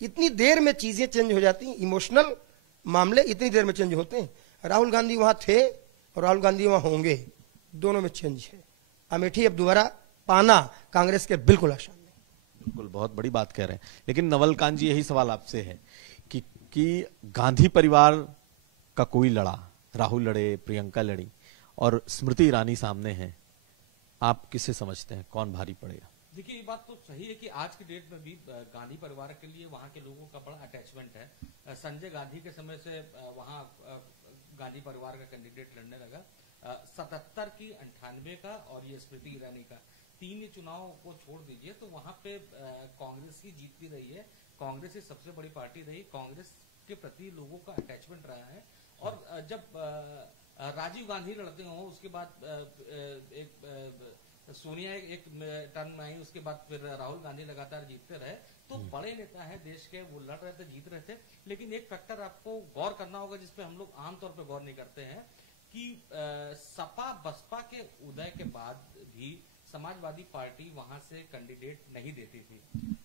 इतनी देर में चीजें चेंज हो जाती हैं, इमोशनल मामले इतनी देर में चेंज होते हैं। राहुल गांधी वहां थे और राहुल गांधी वहां होंगे, दोनों में चेंज है। अमेठी अब दोबारा पाना कांग्रेस के बिल्कुल आसान नहीं। बिल्कुल, बहुत बड़ी बात कह रहे हैं। लेकिन नवल कांत जी, यही सवाल आपसे है कि गांधी परिवार का कोई लड़ा, राहुल लड़े, प्रियंका लड़ी, और स्मृति ईरानी सामने है, आप किसे समझते हैं कौन भारी पड़ेगा? देखिए, ये बात तो सही है कि आज की डेट में भी गांधी परिवार के लिए वहाँ के लोगों का बड़ा अटैचमेंट है। संजय गांधी के समय से वहाँ गांधी परिवार का कैंडिडेट लड़ने लगा। 77 की, 98 का और ये स्मृति ईरानी का, 3 ही चुनाव को छोड़ दीजिए तो वहाँ पे कांग्रेस ही जीतती रही है। कांग्रेस ही सबसे बड़ी पार्टी रही, कांग्रेस के प्रति लोगों का अटैचमेंट रहा है। और जब राजीव गांधी लड़ते हो, उसके बाद एक सोनिया एक टर्न में आई, उसके बाद फिर राहुल गांधी लगातार जीतते रहे, तो बड़े नेता है देश के, वो लड़ रहे थे, जीत रहे थे। लेकिन एक फैक्टर आपको गौर करना होगा जिसपे हम लोग आमतौर पे गौर नहीं करते हैं कि सपा बसपा के उदय के बाद भी समाजवादी पार्टी वहां से कैंडिडेट नहीं देती थी,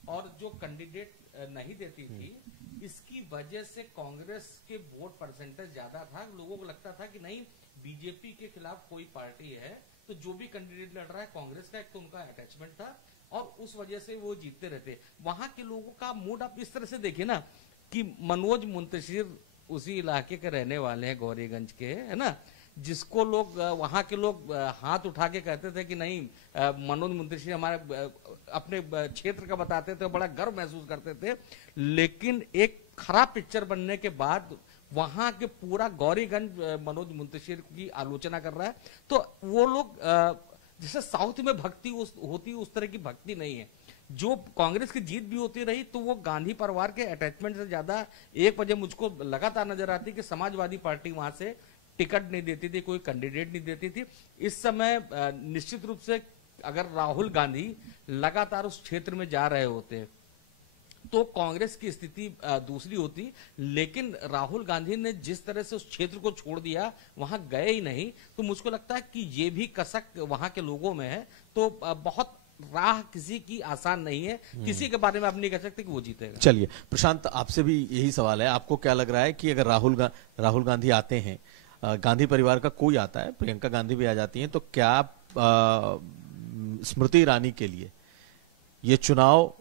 और जो कैंडिडेट नहीं देती थी इसकी वजह से कांग्रेस के वोट परसेंटेज ज्यादा था। लोगों को लगता था कि नहीं, बीजेपी के खिलाफ कोई पार्टी है तो जो भी कैंडिडेट लड़ रहा है कांग्रेस का, एक तो उनका अटैचमेंट था और उस वजह से वो जीतते रहते। वहां के लोगों का मूड आप इस तरह से देखिए ना कि मनोज मुंतशिर उसी इलाके के रहने वाले हैं, गौरीगंज के, है ना, जिसको लोग वहां के लोग हाथ उठा के कहते थे कि नहीं, मनोज मुंतशिर हमारे अपने क्षेत्र का बताते थे, बड़ा गर्व महसूस करते थे। लेकिन एक खराब पिक्चर बनने के बाद वहां के पूरा गौरीगंज मनोज मुंतशिर की आलोचना कर रहा है। तो वो लोग जैसे साउथ में भक्ति होती उस तरह की भक्ति नहीं है। जो कांग्रेस की जीत भी होती रही तो वो गांधी परिवार के अटैचमेंट से ज्यादा एक वजह मुझको लगातार नजर आती कि समाजवादी पार्टी वहां से टिकट नहीं देती थी, कोई कैंडिडेट नहीं देती थी। इस समय निश्चित रूप से अगर राहुल गांधी लगातार उस क्षेत्र में जा रहे होते तो कांग्रेस की स्थिति दूसरी होती। लेकिन राहुल गांधी ने जिस तरह से उस क्षेत्र को छोड़ दिया, वहां गए ही नहीं, तो मुझको लगता है कि ये भी कसक वहां के लोगों में है। तो बहुत राह किसी की आसान नहीं है, किसी के बारे में आप नहीं कह सकते कि वो जीतेगा। चलिए प्रशांत, आपसे भी यही सवाल है, आपको क्या लग रहा है कि अगर राहुल गांधी आते हैं, गांधी परिवार का कोई आता है, प्रियंका गांधी भी आ जाती हैं, तो क्या स्मृति ईरानी के लिए ये चुनाव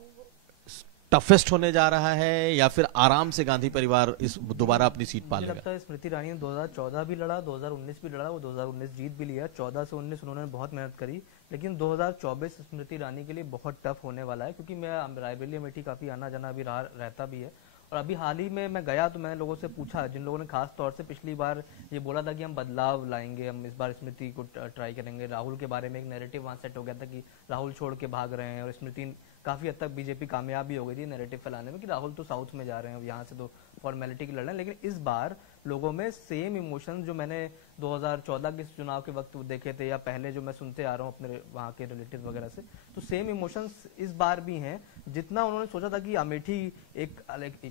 टफेस्ट होने जा रहा है या फिर आराम से गांधी परिवार इस दोबारा अपनी सीट पा लेगा? मुझे लगता है स्मृति ईरानी ने 2014 भी लड़ा, 2019 भी लड़ा, वो 2019 जीत भी लिया। 14 से 19 उन्होंने बहुत मेहनत करी, लेकिन 2024 स्मृति ईरानी के लिए बहुत टफ होने वाला है, क्योंकि मैं रायबरेली अमेठी काफी आना जाना अभी रहता भी है। और अभी हाल ही में मैं गया तो मैंने लोगों से पूछा, जिन लोगों ने खास तौर से पिछली बार ये बोला था कि हम बदलाव लाएंगे, हम इस बार स्मृति को ट्राई करेंगे। राहुल के बारे में एक नैरेटिव वहां सेट हो गया था कि राहुल छोड़ के भाग रहे हैं, और स्मृति काफी हद तक बीजेपी कामयाब भी हो गई थी नैरेटिव फैलाने में कि राहुल तो साउथ में जा रहे हैं, यहाँ से तो फॉर्मेलिटी की लड़ रहे हैं। लेकिन इस बार लोगों में सेम इमोशन जो मैंने 2014 के चुनाव के वक्त देखे थे या पहले जो मैं सुनते आ रहा हूँ अपने वहाँ के रिलेटिव वगैरह से, तो सेम इमोशंस इस बार भी हैं। जितना उन्होंने सोचा था कि अमेठी एक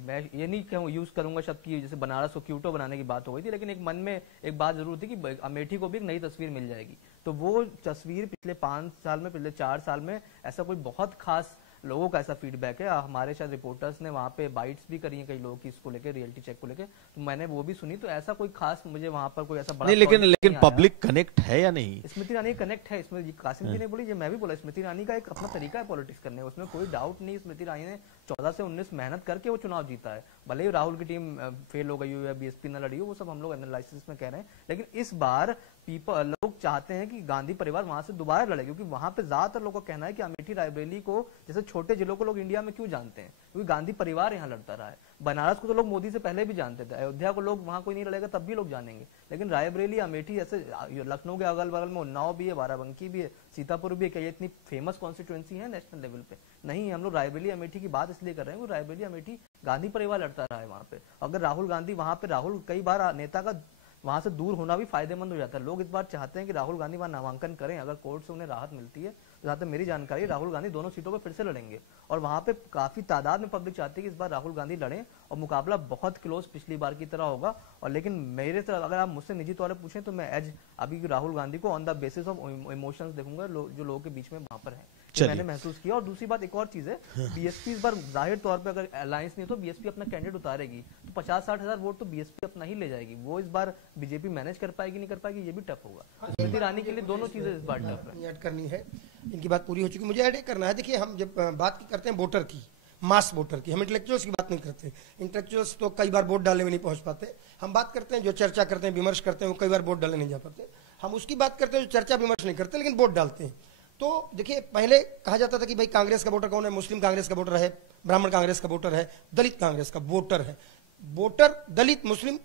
मैं ये नहीं कहूँ यूज करूंगा शब्द की, जैसे बनारस को क्यूटो बनाने की बात हो गई थी, लेकिन एक मन में एक बात जरूर थी कि अमेठी को भी एक नई तस्वीर मिल जाएगी। तो वो तस्वीर पिछले 5 साल में, पिछले 4 साल में ऐसा कोई बहुत खास लोगों का ऐसा फीडबैक है। हमारे शायद रिपोर्टर्स ने वहाँ पे बाइट्स भी करी हैं कई लोगों की इसको लेकर, रियलिटी चेक को लेकर, तो मैंने वो भी सुनी। तो ऐसा कोई खास मुझे वहाँ पर कोई ऐसा बड़ा नहीं, लेकिन पब्लिक कनेक्ट है या नहीं? स्मृति ईरानी कनेक्ट है, इसमें कासिम जी ने बोली, मैं भी बोला, स्मृति ईरानी का एक अपना तरीका है पॉलिटिक्स करने का, उसमें कोई डाउट नहीं। स्मृति ईरानी ने 14 से 19 मेहनत करके वो चुनाव जीता है। भले ही राहुल की टीम फेल हो गई हो या बीएसपी न लड़ी हो, वो सब हम लोग एनालिसिस में कह रहे हैं, लेकिन इस बार लोग चाहते हैं कि गांधी परिवार वहां से दोबारा लड़े, क्योंकि वहां पे ज्यादातर लोगों का कहना है कि अमेठी रायबरेली को जैसे छोटे जिलों को लोग इंडिया में क्यों जानते हैं, क्योंकि गांधी परिवार यहाँ लड़ता रहा है। बनारस को तो लोग मोदी से पहले भी जानते थे, अयोध्या को लोग वहां कोई नहीं लड़ेगा तब भी लोग जानेंगे, लेकिन रायबरेली अमेठी जैसे लखनऊ के अगल बगल में उन्नाव भी है, बाराबंकी भी है, सीतापुर भी है, क्या ये इतनी फेमस कॉन्स्टिट्यूएंसी है नेशनल लेवल पे? नहीं, हम लोग रायबरेली अमेठी की बात इसलिए कर रहे हैं वो रायबरेली अमेठी गांधी परिवार लड़ता रहा है वहां पे। अगर राहुल गांधी वहां पे, राहुल कई बार नेता का वहां से दूर होना भी फायदेमंद हो जाता है। लोग इस बार चाहते हैं कि राहुल गांधी वहां नामांकन करें, अगर कोर्ट से उन्हें राहत मिलती है तो जहां तक मेरी जानकारी राहुल गांधी दोनों सीटों पर फिर से लड़ेंगे, और वहां पे काफी तादाद में पब्लिक चाहती है कि इस बार राहुल गांधी लड़ें, और मुकाबला बहुत क्लोज पिछली बार की तरह होगा। और लेकिन मेरे तरफ अगर आप मुझसे निजी तौर पर पूछें तो मैं एज अभी राहुल गांधी को on the basis of emotions देखूंगा, जो लोगों के बीच में वहां पर है, मैंने महसूस किया। और दूसरी बात, एक और चीज है, बीएसपी इस बार जाहिर तौर पे अगर अलायंस नहीं तो बीएसपी अपना कैंडिडेट उतारेगी तो 50-60 हजार वोट तो बीएसपी अपना ही ले जाएगी। वो इस बार बीजेपी मैनेज कर पाएगी नहीं कर पाएगी, ये भी टफ होगा। स्मृति ईरानी के लिए दोनों चीजें इस बार टफ है। ऐड करनी है, इनकी बात पूरी हो चुकी, मुझे ऐड करना है। देखिए, हम जब बात करते हैं वोटर की, मास वोटर की, हम इंटेलेक्चुअल्स की बात नहीं करते। इंटेलेक्चुअल्स तो कई बार वोट डालने में नहीं पहुंच पाते। हम बात करते हैं जो चर्चा करते हैं, विमर्श करते हैं, वो कई बार वोट डालने नहीं जा पाते। हम उसकी बात करते हैं जो चर्चा विमर्श नहीं करते लेकिन वोट डालते हैं। तो देखिए, पहले कहा जाता था कि भाई कांग्रेस का वोटर कौन है, मुस्लिम कांग्रेस का वोटर है, ब्राह्मण कांग्रेस का वोटर है, दलित कांग्रेस का वोटर है। वोटर दलित मुस्लिम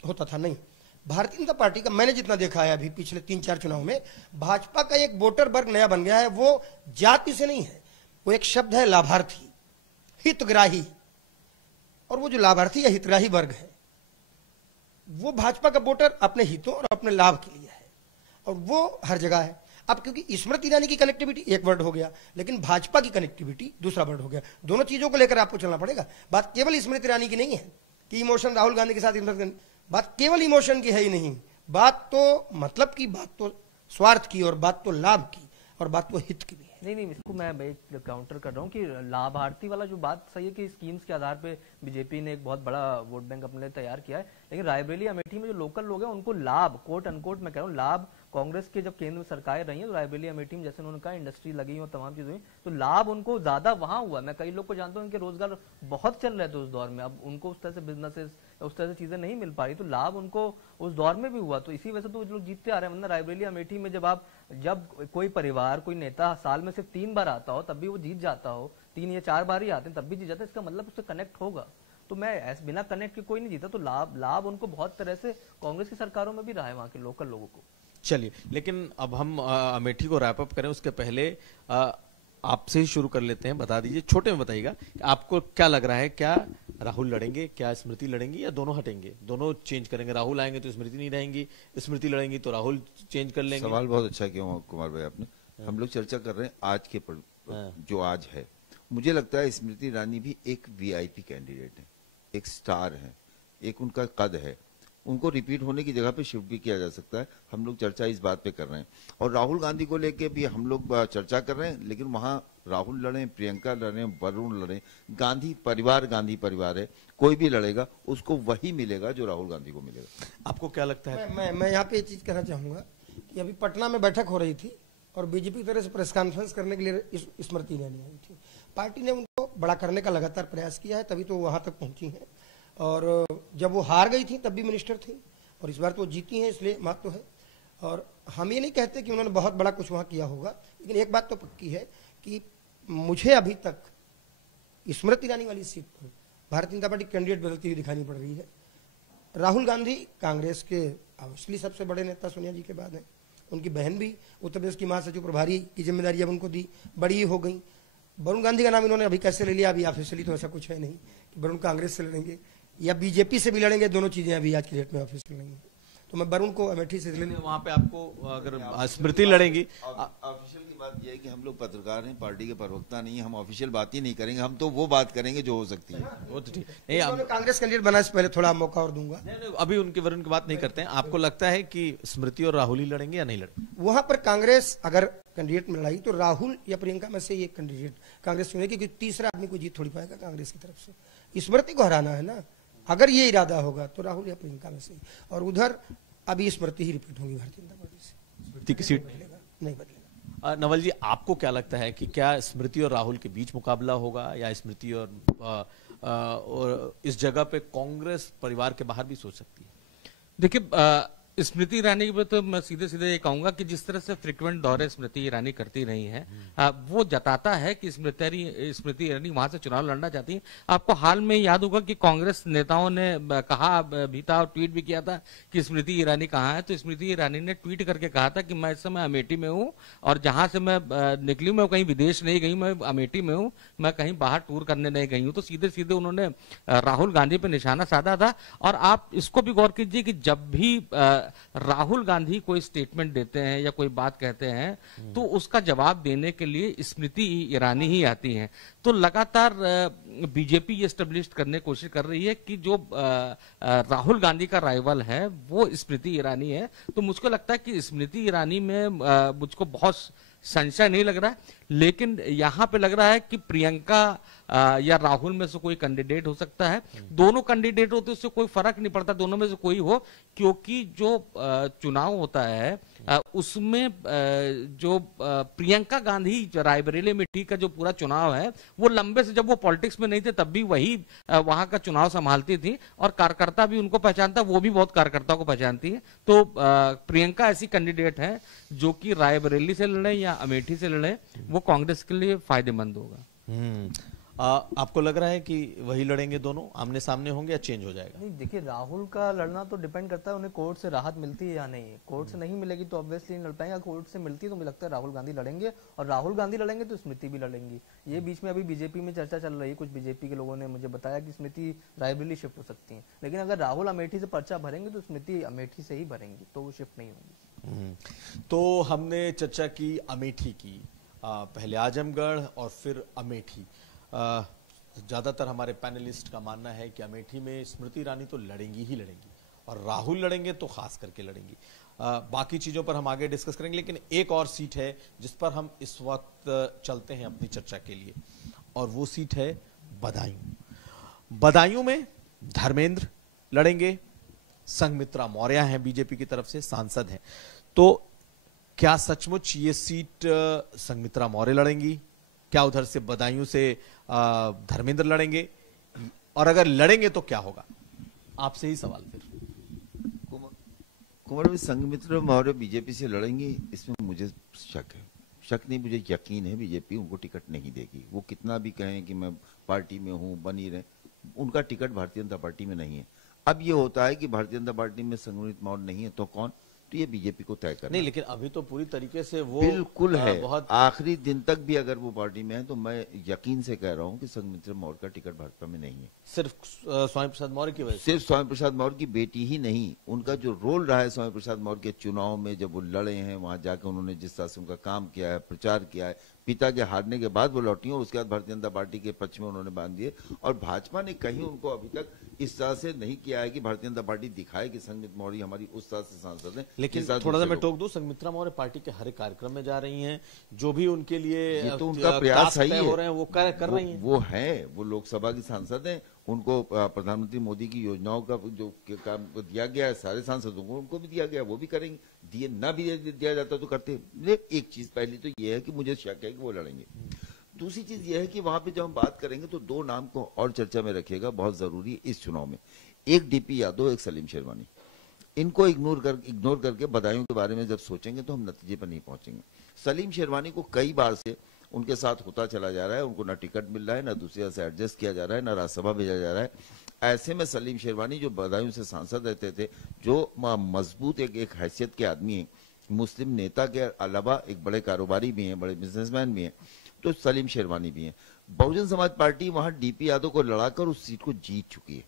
होता था नहीं। भारतीय जनता पार्टी का मैंने जितना देखा है अभी पिछले 3-4 चुनाव में, भाजपा का एक वोटर वर्ग नया बन गया है। वो जाति से नहीं है, वो एक शब्द है लाभार्थी, हितग्राही। और वो जो लाभार्थी या हितग्राही वर्ग है वो भाजपा का वोटर अपने हितों और अपने लाभ के लिए है, और वो हर जगह है। अब क्योंकि स्मृति ईरानी की कनेक्टिविटी एक वर्ड हो गया, लेकिन भाजपा की कनेक्टिविटी दूसरा वर्ड हो गया। दोनों चीजों को लेकर आपको चलना पड़ेगा। बात केवल स्मृति ईरानी की नहीं है कि इमोशन राहुल गांधी के साथ, बात केवल इमोशन की है ही नहीं, बात तो मतलब की, बात तो स्वार्थ की, और बात तो लाभ की, और बात तो हित की भी है। नहीं, इसको मैं एक काउंटर कर रहा हूँ कि लाभार्थी वाला जो बात सही है कि स्कीम्स के आधार पे बीजेपी ने एक बहुत बड़ा वोट बैंक अपने लिए तैयार किया है, लेकिन रायबरेली अमेठी में जो लोकल लोग हैं उनको लाभ, कोट अनकोट मैं कह रहा हूँ, लाभ कांग्रेस के जब केंद्र में सरकारें रही हैं तो रायबरेली अमेठी में जैसे उन्होंने कहा इंडस्ट्री लगी और तमाम चीजें हुई, तो लाभ उनको ज्यादा वहां हुआ। मैं कई लोग को जानता हूँ, उनके रोजगार बहुत चल रहे थे उस दौर में, अब उनको उस तरह से बिजनेसेस उस तरह से चीजें नहीं मिल पा रही, तो लाभ उनको उस दौर में भी हुआ। तो इसी वजह से तो लोग जीतते आ रहे हैं। वरना रायबरेली अमेठी में जब कोई परिवार, कोई नेता साल में सिर्फ 3 बार आता हो तब भी वो जीत जाता हो, 3 या 4 बार ही आते हैं तब भी जीत जाता है, इसका मतलब उससे कनेक्ट होगा। तो मैं ऐसे बिना कनेक्ट के कोई नहीं जीता, तो लाभ उनको बहुत तरह से कांग्रेस की सरकारों में भी रहा है वहां के लोकल लोगों को। चलिए, लेकिन अब हम अमेठी को रैप अप करें उसके पहले आपसे ही शुरू कर लेते हैं। बता दीजिए, छोटे में बताइएगा, आपको क्या लग रहा है, क्या राहुल लड़ेंगे, क्या स्मृति लड़ेंगी, या दोनों हटेंगे, दोनों चेंज करेंगे? राहुल आएंगे तो स्मृति नहीं रहेंगी, स्मृति लड़ेंगी तो राहुल चेंज कर लेंगे। सवाल बहुत अच्छा किया कुमार भाई आपने। हम लोग चर्चा कर रहे हैं आज के जो आज है। मुझे लगता है स्मृति ईरानी भी एक वीआईपी कैंडिडेट है, एक स्टार है, एक उनका कद है, उनको रिपीट होने की जगह पे शिफ्ट भी किया जा सकता है। हम लोग चर्चा इस बात पे कर रहे हैं, और राहुल गांधी को लेके भी हम लोग चर्चा कर रहे हैं, लेकिन वहां राहुल लड़े, प्रियंका लड़े, वरुण लड़े, गांधी परिवार है, कोई भी लड़ेगा उसको वही मिलेगा जो राहुल गांधी को मिलेगा। आपको क्या लगता है? मैं यहाँ पे ये चीज कहना चाहूंगा कि अभी पटना में बैठक हो रही थी और बीजेपी की तरह से प्रेस कॉन्फ्रेंस करने के लिए स्मृति ईरानी आई थी। पार्टी ने उनको बड़ा करने का लगातार प्रयास किया है, तभी तो वहां तक पहुंची है। और जब वो हार गई थी तब भी मिनिस्टर थी, और इस बार तो जीती हैं, इसलिए महत्व है। और हम ये नहीं कहते कि उन्होंने बहुत बड़ा कुछ वहां किया होगा, लेकिन एक बात तो पक्की है कि मुझे अभी तक स्मृति ईरानी वाली सीट पर भारतीय जनता पार्टी कैंडिडेट बदलती हुई दिखाई पड़ रही है। राहुल गांधी कांग्रेस के ऑब्वियसली सबसे बड़े नेता सोनिया जी के बाद हैं। उनकी बहन भी उत्तर प्रदेश की महासचिव प्रभारी की जिम्मेदारी अब उनको दी, बड़ी हो गई। वरुण गांधी का नाम इन्होंने अभी कैसे ले लिया, अभी ऑफिशियली तो ऐसा कुछ है नहीं कि वरुण कांग्रेस से लड़ेंगे या बीजेपी से भी लड़ेंगे, दोनों चीजें अभी आज की डेट में ऑफिशियल नहीं है। तो मैं वरुण को अमेठी से लेने वहां पे आपको अगर स्मृति लड़ेंगी। ऑफिशियल की बात यह है कि हम लोग पत्रकार हैं, पार्टी के प्रवक्ता नहीं है, हम ऑफिशियल बात ही नहीं करेंगे, हम तो वो बात करेंगे जो हो सकती है। वो तो ठीक नहीं, कांग्रेस कैंडिडेट बनाने से पहले थोड़ा मौका और दूंगा। नहीं, अभी उनके वरुण की बात नहीं करते हैं। आपको लगता है कि स्मृति और राहुल ही लड़ेंगे या नहीं लड़ेंगे? वहां पर कांग्रेस अगर कैंडिडेट में लड़ाई तो राहुल या प्रियंका में से एक कैंडिडेट कांग्रेस चुनेगी, क्योंकि तीसरा आदमी कोई जीत थोड़ी पाएगा कांग्रेस की तरफ से। स्मृति को हराना है ना, अगर ये इरादा होगा तो राहुल या प्रियंका में से, और उधर अभी स्मृति ही रिपीट होगी भारतीय जनता पार्टी से। स्मृति की सीट नहीं बदलेगा। नवल जी, आपको क्या लगता है कि क्या स्मृति और राहुल के बीच मुकाबला होगा, या स्मृति और इस जगह पे कांग्रेस परिवार के बाहर भी सोच सकती है? देखिए, स्मृति ईरानी की तो मैं सीधे सीधे ये कहूंगा कि जिस तरह से फ्रिक्वेंट दौरे स्मृति ईरानी करती रही हैं, वो जताता है कि स्मृति ईरानी वहां से चुनाव लड़ना चाहती हैं। आपको हाल में याद होगा कि कांग्रेस नेताओं ने कहा भी था और ट्वीट भी किया था कि स्मृति ईरानी कहाँ है, तो स्मृति ईरानी ने ट्वीट करके कहा था कि मैं इस समय अमेठी में हूँ, और जहां से मैं निकली मैं कहीं विदेश नहीं गई, मैं अमेठी में हूँ, मैं कहीं बाहर टूर करने नहीं गई हूँ। तो सीधे सीधे उन्होंने राहुल गांधी पे निशाना साधा था। और आप इसको भी गौर कीजिए कि जब भी राहुल गांधी कोई स्टेटमेंट देते हैं या कोई बात कहते हैं तो उसका जवाब देने के लिए स्मृति ईरानी ही आती हैं। तो लगातार बीजेपी ये एस्टेब्लिश करने की कोशिश कर रही है कि जो राहुल गांधी का राइवल है वो स्मृति ईरानी है। तो मुझको लगता है कि स्मृति ईरानी में मुझको बहुत संशय नहीं लग रहा है, लेकिन यहाँ पे लग रहा है कि प्रियंका या राहुल में से कोई कैंडिडेट हो सकता है। दोनों कैंडिडेट होते उससे कोई फर्क नहीं पड़ता, दोनों में से कोई हो, क्योंकि जो चुनाव होता है उसमें जो प्रियंका गांधी रायबरेली अमेठी का जो पूरा चुनाव है वो लंबे से, जब वो पॉलिटिक्स में नहीं थे तब भी वही वहां का चुनाव संभालती थी, और कार्यकर्ता भी उनको पहचानता, वो भी बहुत कार्यकर्ता को पहचानती है। तो प्रियंका ऐसी कैंडिडेट है जो कि रायबरेली से लड़े या अमेठी से लड़े, वो कांग्रेस के लिए फायदेमंद होगा। आपको लग रहा है कि वही लड़ेंगे, दोनों आमने सामने होंगे, या चेंज हो जाएगा? नहीं, देखिए, राहुल का लड़ना तो डिपेंड करता है उन्हें कोर्ट से राहत मिलती है या नहीं। कोर्ट से नहीं मिलेगी तो ऑब्वियसली नहीं लड़ पाएंगे, कोर्ट से मिलती है तो मुझे लगता है राहुल गांधी लड़ेंगे, और राहुल गांधी लड़ेंगे तो स्मृति भी लड़ेंगी। ये बीच में अभी बीजेपी में चर्चा चल रही है, कुछ बीजेपी के लोगों ने मुझे बताया कि स्मृति रायबरेली शिफ्ट हो सकती है, लेकिन अगर राहुल अमेठी से पर्चा भरेंगे तो स्मृति अमेठी से ही भरेंगी, तो वो शिफ्ट नहीं होंगी। तो हमने चर्चा की अमेठी की, पहले आजमगढ़ और फिर अमेठी। ज्यादातर हमारे पैनलिस्ट का मानना है कि अमेठी में स्मृति ईरानी तो लड़ेंगी ही लड़ेंगी, और राहुल लड़ेंगे तो खास करके लड़ेंगी। बाकी चीजों पर हम आगे डिस्कस करेंगे, लेकिन एक और सीट है जिस पर हम इस वक्त चलते हैं अपनी चर्चा के लिए, और वो सीट है बदायूं। बदायूं में धर्मेंद्र लड़ेंगे, संघमित्रा मौर्य हैं बीजेपी की तरफ से, सांसद हैं। तो क्या सचमुच ये सीट संघमित्रा मौर्य लड़ेंगी? क्या उधर से बदायूं से धर्मेंद्र लड़ेंगे? और अगर लड़ेंगे तो क्या होगा? आपसे ही सवाल फिर। कुंवर भाई, संघमित्रा मौर्य बीजेपी से लड़ेंगी, इसमें मुझे शक है। शक नहीं, मुझे यकीन है बीजेपी उनको टिकट नहीं देगी। वो कितना भी कहें कि मैं पार्टी में हूं, बनी रहे, उनका टिकट भारतीय जनता पार्टी में नहीं है। अब ये होता है कि भारतीय जनता पार्टी में संघमित्रा मौर्य नहीं है तो कौन, तो ये बीजेपी को तय करना। नहीं, लेकिन अभी तो पूरी तरीके से वो बिल्कुल है, बहुत आखिरी दिन तक भी अगर वो पार्टी में है तो मैं यकीन से कह रहा हूं कि संघमित्रा मौर्य का टिकट भाजपा में नहीं है। सिर्फ स्वामी प्रसाद मौर्य की वजह से? सिर्फ स्वामी प्रसाद मौर्य की बेटी ही नहीं, उनका जो रोल रहा है स्वामी प्रसाद मौर्य के चुनाव में, जब वो लड़े हैं, वहां जाकर उन्होंने जिस तरह से उनका काम किया है, प्रचार किया है, पिता के हारने के बाद वो लौटी और उसके बाद भारतीय जनता पार्टी के पक्ष में उन्होंने बांध दिए। और भाजपा ने कहीं उनको अभी तक इस तरह से नहीं किया है कि भारतीय जनता पार्टी दिखाए कि संघमित्रा मौर्य हमारी उस तरह से सांसद है। लेकिन थोड़ा सा मैं टोक दूं, संघमित्रा मौर्य पार्टी के हर एक कार्यक्रम में जा रही हैं, जो भी उनके लिए ये तो उनका प्रयास है, हो रहे हैं वो कर रही हैं। वो है, वो लोकसभा की सांसद हैं, उनको प्रधानमंत्री मोदी की योजनाओं का जो काम दिया गया है सारे सांसदों को, उनको भी दिया गया, वो भी करेंगे। दिए ना भी दिया जाता तो करते। एक चीज पहली तो ये है कि मुझे शक है कि वो लड़ेंगे। दूसरी चीज ये है कि वहां पे जब हम बात करेंगे तो दो नाम को और चर्चा में रखिएगा, बहुत जरूरी है इस चुनाव में। एक डीपी यादव, एक सलीम शेरवानी। इनको इग्नोर करके बदायूं के बारे में जब सोचेंगे तो हम नतीजे पर नहीं पहुंचेंगे। सलीम शेरवानी को कई बार से उनके साथ होता चला जा रहा है, उनको ना टिकट मिल रहा है, ना दूसरे से एडजस्ट किया जा रहा है, ना राज्यसभा भेजा जा रहा है। ऐसे में सलीम शेरवानी जो बदायूं से सांसद रहते थे, जो मजबूत एक हैसियत के आदमी है, मुस्लिम नेता के अलावा एक बड़े कारोबारी भी हैं, बड़े बिजनेसमैन भी हैं, तो सलीम शेरवानी भी हैं। बहुजन समाज पार्टी वहां डीपी यादव को लड़ाकर उस सीट को जीत चुकी है,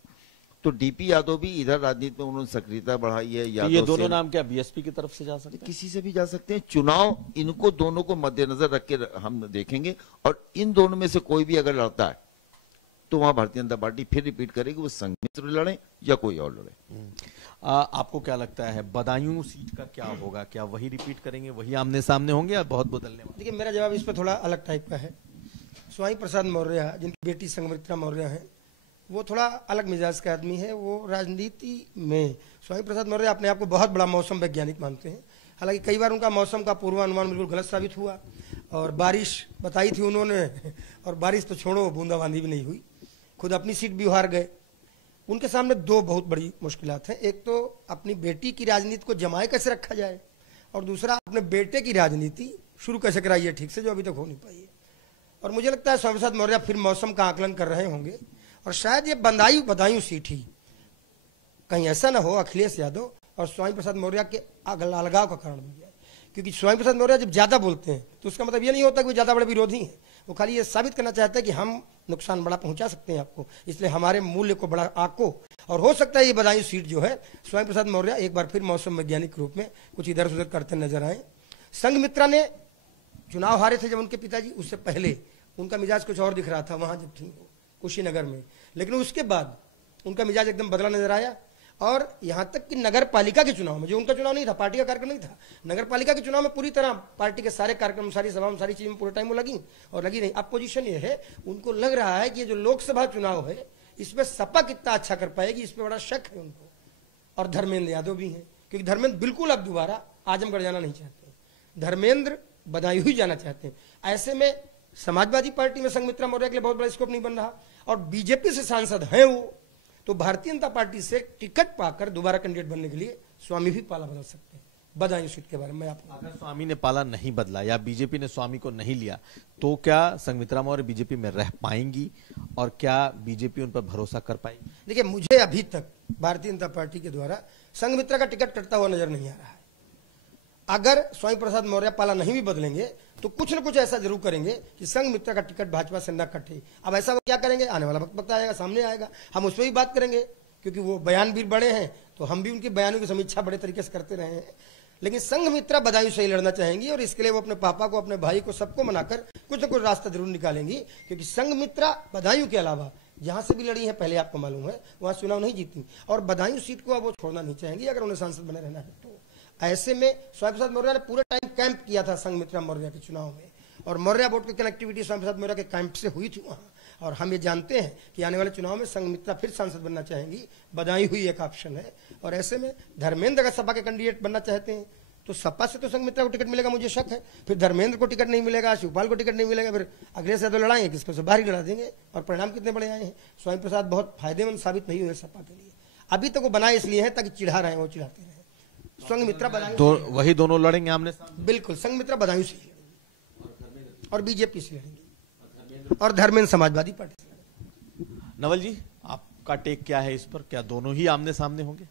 तो डीपी यादव भी इधर राजनीति में उन्होंने सक्रियता बढ़ाई है। तो ये दोनों नाम क्या बीएसपी की तरफ से जा सकते हैं? किसी से भी जा सकते हैं। चुनाव इनको दोनों को मद्देनजर रख के हम देखेंगे, और इन दोनों में से कोई भी अगर लड़ता है तो वहां भारतीय जनता पार्टी फिर रिपीट करेगी, वो संघमित्रा लड़े या कोई और लड़े। आपको क्या लगता है बदायूं सीट का क्या होगा? क्या वही रिपीट करेंगे, वही आमने सामने होंगे या बहुत बदलने वाले? देखिए, मेरा जवाब इस पर थोड़ा अलग टाइप का है। स्वामी प्रसाद मौर्य, जिनकी बेटी संघमित्रा मौर्य है, वो थोड़ा अलग मिजाज का आदमी है। वो राजनीति में स्वामी प्रसाद मौर्य अपने आप को बहुत बड़ा मौसम वैज्ञानिक मानते हैं। हालांकि कई बार उनका मौसम का पूर्वानुमान बिल्कुल गलत साबित हुआ, और बारिश बताई थी उन्होंने, और बारिश तो छोड़ो, बूंदाबांदी भी नहीं हुई, खुद अपनी सीट भी हार गए। उनके सामने दो बहुत बड़ी मुश्किलात हैं। एक तो अपनी बेटी की राजनीति को जमाए कैसे रखा जाए, और दूसरा अपने बेटे की राजनीति शुरू कैसे कराइए ठीक से, जो अभी तक हो नहीं पाई है। और मुझे लगता है स्वामी प्रसाद मौर्य फिर मौसम का आकलन कर रहे होंगे, और शायद ये बदायूं सीट ही कहीं ऐसा ना हो अखिलेश यादव और स्वामी प्रसाद मौर्य के अलगाव का कारण बन जाए। क्योंकि स्वामी प्रसाद मौर्य जब ज्यादा बोलते हैं तो उसका मतलब ये नहीं होता कि वो ज्यादा बड़े विरोधी हैं, वो खाली ये साबित करना चाहते हैं कि हम नुकसान बड़ा पहुंचा सकते हैं आपको, इसलिए हमारे मूल्य को बड़ा आंको। और हो सकता है ये बदायूं सीट जो है स्वामी प्रसाद मौर्य एक बार फिर मौसम वैज्ञानिक के रूप में कुछ इधर उधर करते नजर आए। संघमित्रा ने चुनाव हारे थे जब उनके पिताजी, उससे पहले उनका मिजाज कुछ और दिख रहा था वहां जब थी कुशीनगर में, लेकिन उसके बाद उनका मिजाज एकदम बदला नजर आया। और यहां तक कि नगर पालिका के चुनाव में, जो उनका चुनाव नहीं था, पार्टी का कार्यक्रम नहीं था, नगर पालिका के चुनाव में पूरी तरह पार्टी के सारे कार्यक्रम, सारी सभाओं, सारी चीजें पूरे टाइम वो लगी और लगी नहीं। अब पोजीशन ये है, उनको लग रहा है कि ये जो लोकसभा चुनाव है इसमें सपा कितना अच्छा कर पाएगी, इस पर बड़ा शक है उनको। और धर्मेंद्र यादव भी हैं, क्योंकि धर्मेंद्र बिल्कुल अब दोबारा आजमगढ़ जाना नहीं चाहते, धर्मेंद्र बदायूं ही जाना चाहते हैं। ऐसे में समाजवादी पार्टी में संघमित्रा मौर्य के लिए बहुत बड़ा स्कोप नहीं बन रहा, और बीजेपी से सांसद हैं वो, तो भारतीय जनता पार्टी से टिकट पाकर दोबारा कैंडिडेट बनने के लिए स्वामी भी पाला बदल सकते हैं। बदायूं सीट के बारे में आपको, अगर स्वामी ने पाला नहीं बदला या बीजेपी ने स्वामी को नहीं लिया, तो क्या संघमित्रा मौर्य बीजेपी में रह पाएंगी, और क्या बीजेपी उन पर भरोसा कर पाएगी? देखिए, मुझे अभी तक भारतीय जनता पार्टी के द्वारा संघमित्रा का टिकट कटता हुआ नजर नहीं आ रहा है। अगर स्वामी प्रसाद मौर्य पाला नहीं भी बदलेंगे तो कुछ न कुछ ऐसा जरूर करेंगे कि संघमित्रा का टिकट भाजपा से न कटे। अब ऐसा वो क्या करेंगे, आने वाला वक्त आएगा, सामने आएगा, हम उस पर भी बात करेंगे, क्योंकि वो बयान भी बड़े हैं, तो हम भी उनके बयानों की समीक्षा बड़े तरीके से करते रहे हैं। लेकिन संघमित्रा बदायूं से ही लड़ना चाहेंगी, और इसके लिए वो अपने पापा को, अपने भाई को, सबको मनाकर कुछ न कुछ रास्ता जरूर निकालेंगी। क्योंकि संघमित्रा बदायूं के अलावा जहां से भी लड़ी है, पहले आपको मालूम है, वहां चुनाव नहीं जीती, और बदायूं सीट को अब वो छोड़ना नहीं चाहेंगी अगर उन्हें सांसद बने रहना है तो। ऐसे में स्वामी प्रसाद मौर्य ने पूरे टाइम कैंप किया था संघमित्रा मौर्य के चुनाव में, और मौर्य बोर्ड की कनेक्टिविटी स्वामी प्रसाद मौर्य के कैंप से हुई थी वहाँ। और हम ये जानते हैं कि आने वाले चुनाव में संघमित्रा फिर सांसद बनना चाहेंगी, बधाई हुई एक ऑप्शन है। और ऐसे में धर्मेंद्र अगर सपा के कैंडिडेट बनना चाहते हैं तो सपा से तो संघमित्रा को टिकट मिलेगा, मुझे शक है। फिर धर्मेंद्र को टिकट नहीं मिलेगा, शिवपाल को टिकट नहीं मिलेगा, फिर अखिलेश यादव लड़ाएंगे, किसको से बाहर ही लड़ा देंगे। और परिणाम कितने बड़े आए हैं। स्वामी प्रसाद बहुत फायदेमंद साबित नहीं हुए सपा के लिए। अभी तक वो बनाए इसलिए है ताकि चिढ़ा रहे हैं, वो चिढ़ाते रहे। संघमित्रा बदायूं वही दोनों लड़ेंगे आमने सामने। बिल्कुल, संघमित्रा बदायूं से लड़ेंगे और बीजेपी से लड़ेंगे और धर्मेंद्र समाजवादी पार्टी से लड़ेंगे। नवल जी, आपका टेक क्या है इस पर? क्या दोनों ही आमने सामने होंगे?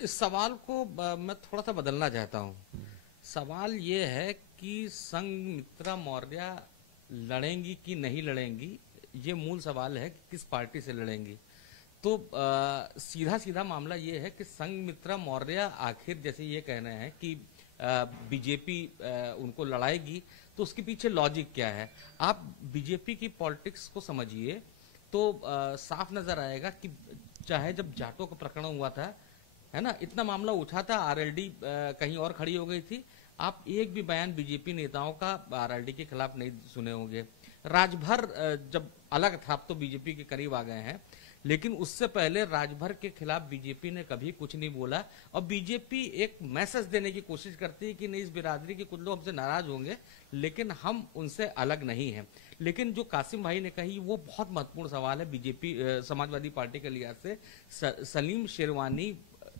इस सवाल को मैं थोड़ा सा बदलना चाहता हूँ। सवाल ये है कि संघमित्रा मौर्य लड़ेंगी कि नहीं लड़ेंगी, ये मूल सवाल है कि किस पार्टी से लड़ेंगी। तो सीधा सीधा मामला ये है कि संघमित्रा मौर्य आखिर जैसे ये कहना है कि बीजेपी उनको लड़ाएगी, तो उसके पीछे लॉजिक क्या है। आप बीजेपी की पॉलिटिक्स को समझिए तो साफ नजर आएगा कि चाहे जब जाटों का प्रकरण हुआ था, है ना, इतना मामला उठा था, आरएलडी कहीं और खड़ी हो गई थी। आप एक भी बयान बीजेपी नेताओं का आरएलडी के खिलाफ नहीं सुने होंगे। राजभर जब अलग था, अब तो बीजेपी के करीब आ गए हैं, लेकिन उससे पहले राजभर के खिलाफ बीजेपी ने कभी कुछ नहीं बोला। और बीजेपी एक मैसेज देने की कोशिश करती है कि नहीं, इस बिरादरी के कुछ लोग हमसे नाराज होंगे लेकिन हम उनसे अलग नहीं हैं। लेकिन जो कासिम भाई ने कही वो बहुत महत्वपूर्ण सवाल है बीजेपी समाजवादी पार्टी के लिहाज से। सलीम शेरवानी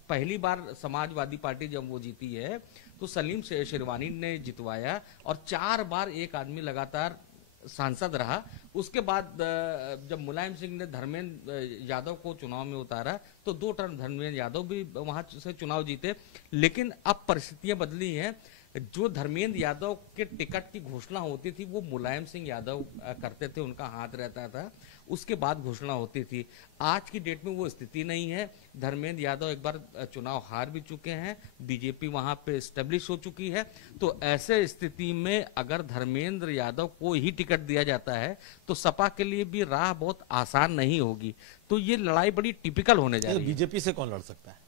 पहली बार समाजवादी पार्टी जब वो जीती है तो सलीम शेरवानी ने जितवाया और 4 बार एक आदमी लगातार सांसद रहा। उसके बाद जब मुलायम सिंह ने धर्मेंद्र यादव को चुनाव में उतारा तो 2 टर्म धर्मेंद्र यादव भी वहां से चुनाव जीते। लेकिन अब परिस्थितियां बदली हैं। जो धर्मेंद्र यादव के टिकट की घोषणा होती थी वो मुलायम सिंह यादव करते थे, उनका हाथ रहता था, उसके बाद घोषणा होती थी। आज की डेट में वो स्थिति नहीं है। धर्मेंद्र यादव एक बार चुनाव हार भी चुके हैं, बीजेपी वहां पे स्टेब्लिश हो चुकी है। तो ऐसे स्थिति में अगर धर्मेंद्र यादव को ही टिकट दिया जाता है तो सपा के लिए भी राह बहुत आसान नहीं होगी। तो ये लड़ाई बड़ी टिपिकल होने जा रही है। बीजेपी से कौन लड़ सकता है?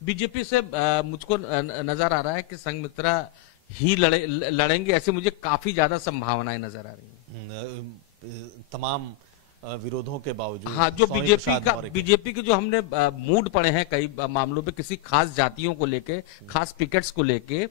बीजेपी से मुझको नजर आ रहा है कि संघमित्रा ही लड़ेंगे, ऐसे मुझे काफी ज्यादा संभावनाएं नजर आ रही हैं तमाम विरोधों के बावजूद। हाँ, जो बीजेपी के जो हमने मूड पड़े हैं कई मामलों पे किसी खास जातियों को लेके, खास पिकेट्स को लेके,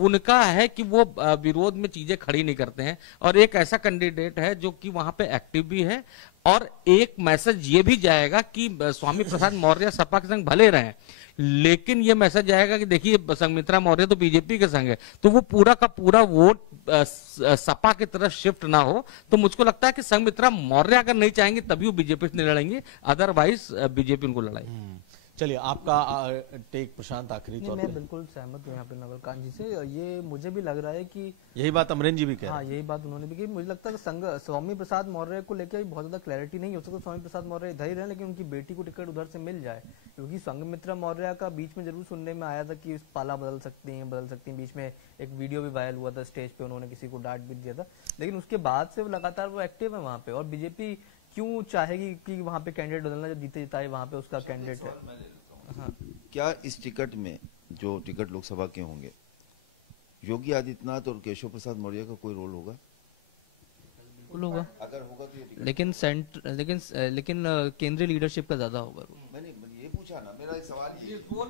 उनका है कि वो विरोध में चीजें खड़ी नहीं करते हैं। और एक ऐसा कैंडिडेट है जो कि वहां पे एक्टिव भी है और एक मैसेज ये भी जाएगा कि स्वामी प्रसाद मौर्य सपा के संग भले रहे, लेकिन ये मैसेज जाएगा कि देखिए संघमित्रा मौर्य तो बीजेपी के संग है, तो वो पूरा का पूरा वोट सपा की तरफ शिफ्ट ना हो। तो मुझको लगता है कि संघमित्रा मौर्य अगर नहीं चाहेंगे तभी वो बीजेपी से लड़ेंगे, अदरवाइज बीजेपी उनको लड़ाएगी। चलिए, आपका टेक प्रशांत आखिरी तौर पे। मैं बिल्कुल सहमत हूँ यहाँ पे नवलकांत जी से। ये मुझे भी लग रहा है कि यही बात अमरेंद्र जी भी कह रहे हैं। हाँ, यही बात उन्होंने भी की। मुझे लगता है कि स्वामी प्रसाद मौर्य को लेकर बहुत ज्यादा क्लैरिटी नहीं हो सकता। स्वामी प्रसाद मौर्य इधर ही रहे लेकिन उनकी बेटी को टिकट उधर से मिल जाए, क्योंकि संघमित्रा मौर्य का बीच में जरूर सुनने में आया था कि पाला बदल सकती हैं। बीच में एक वीडियो भी वायरल हुआ था, स्टेज पे उन्होंने किसी को डांट भी दिया था। लेकिन उसके बाद से लगातार वो एक्टिव है वहाँ पे। और बीजेपी क्यों चाहेगी कि वहाँ पे कैंडिडेट बदलना, जब जीते जिताए वहाँ पे उसका कैंडिडेट है। हाँ। क्या इस टिकट में जो टिकट लोकसभा के होंगे, योगी आदित्यनाथ और केशव प्रसाद मौर्य का कोई रोल होगा? होगा, अगर होगा तो ये लेकिन केंद्रीय लीडरशिप का ज्यादा होगा। मैंने ये पूछा ना, मेरा सवाल ये रोल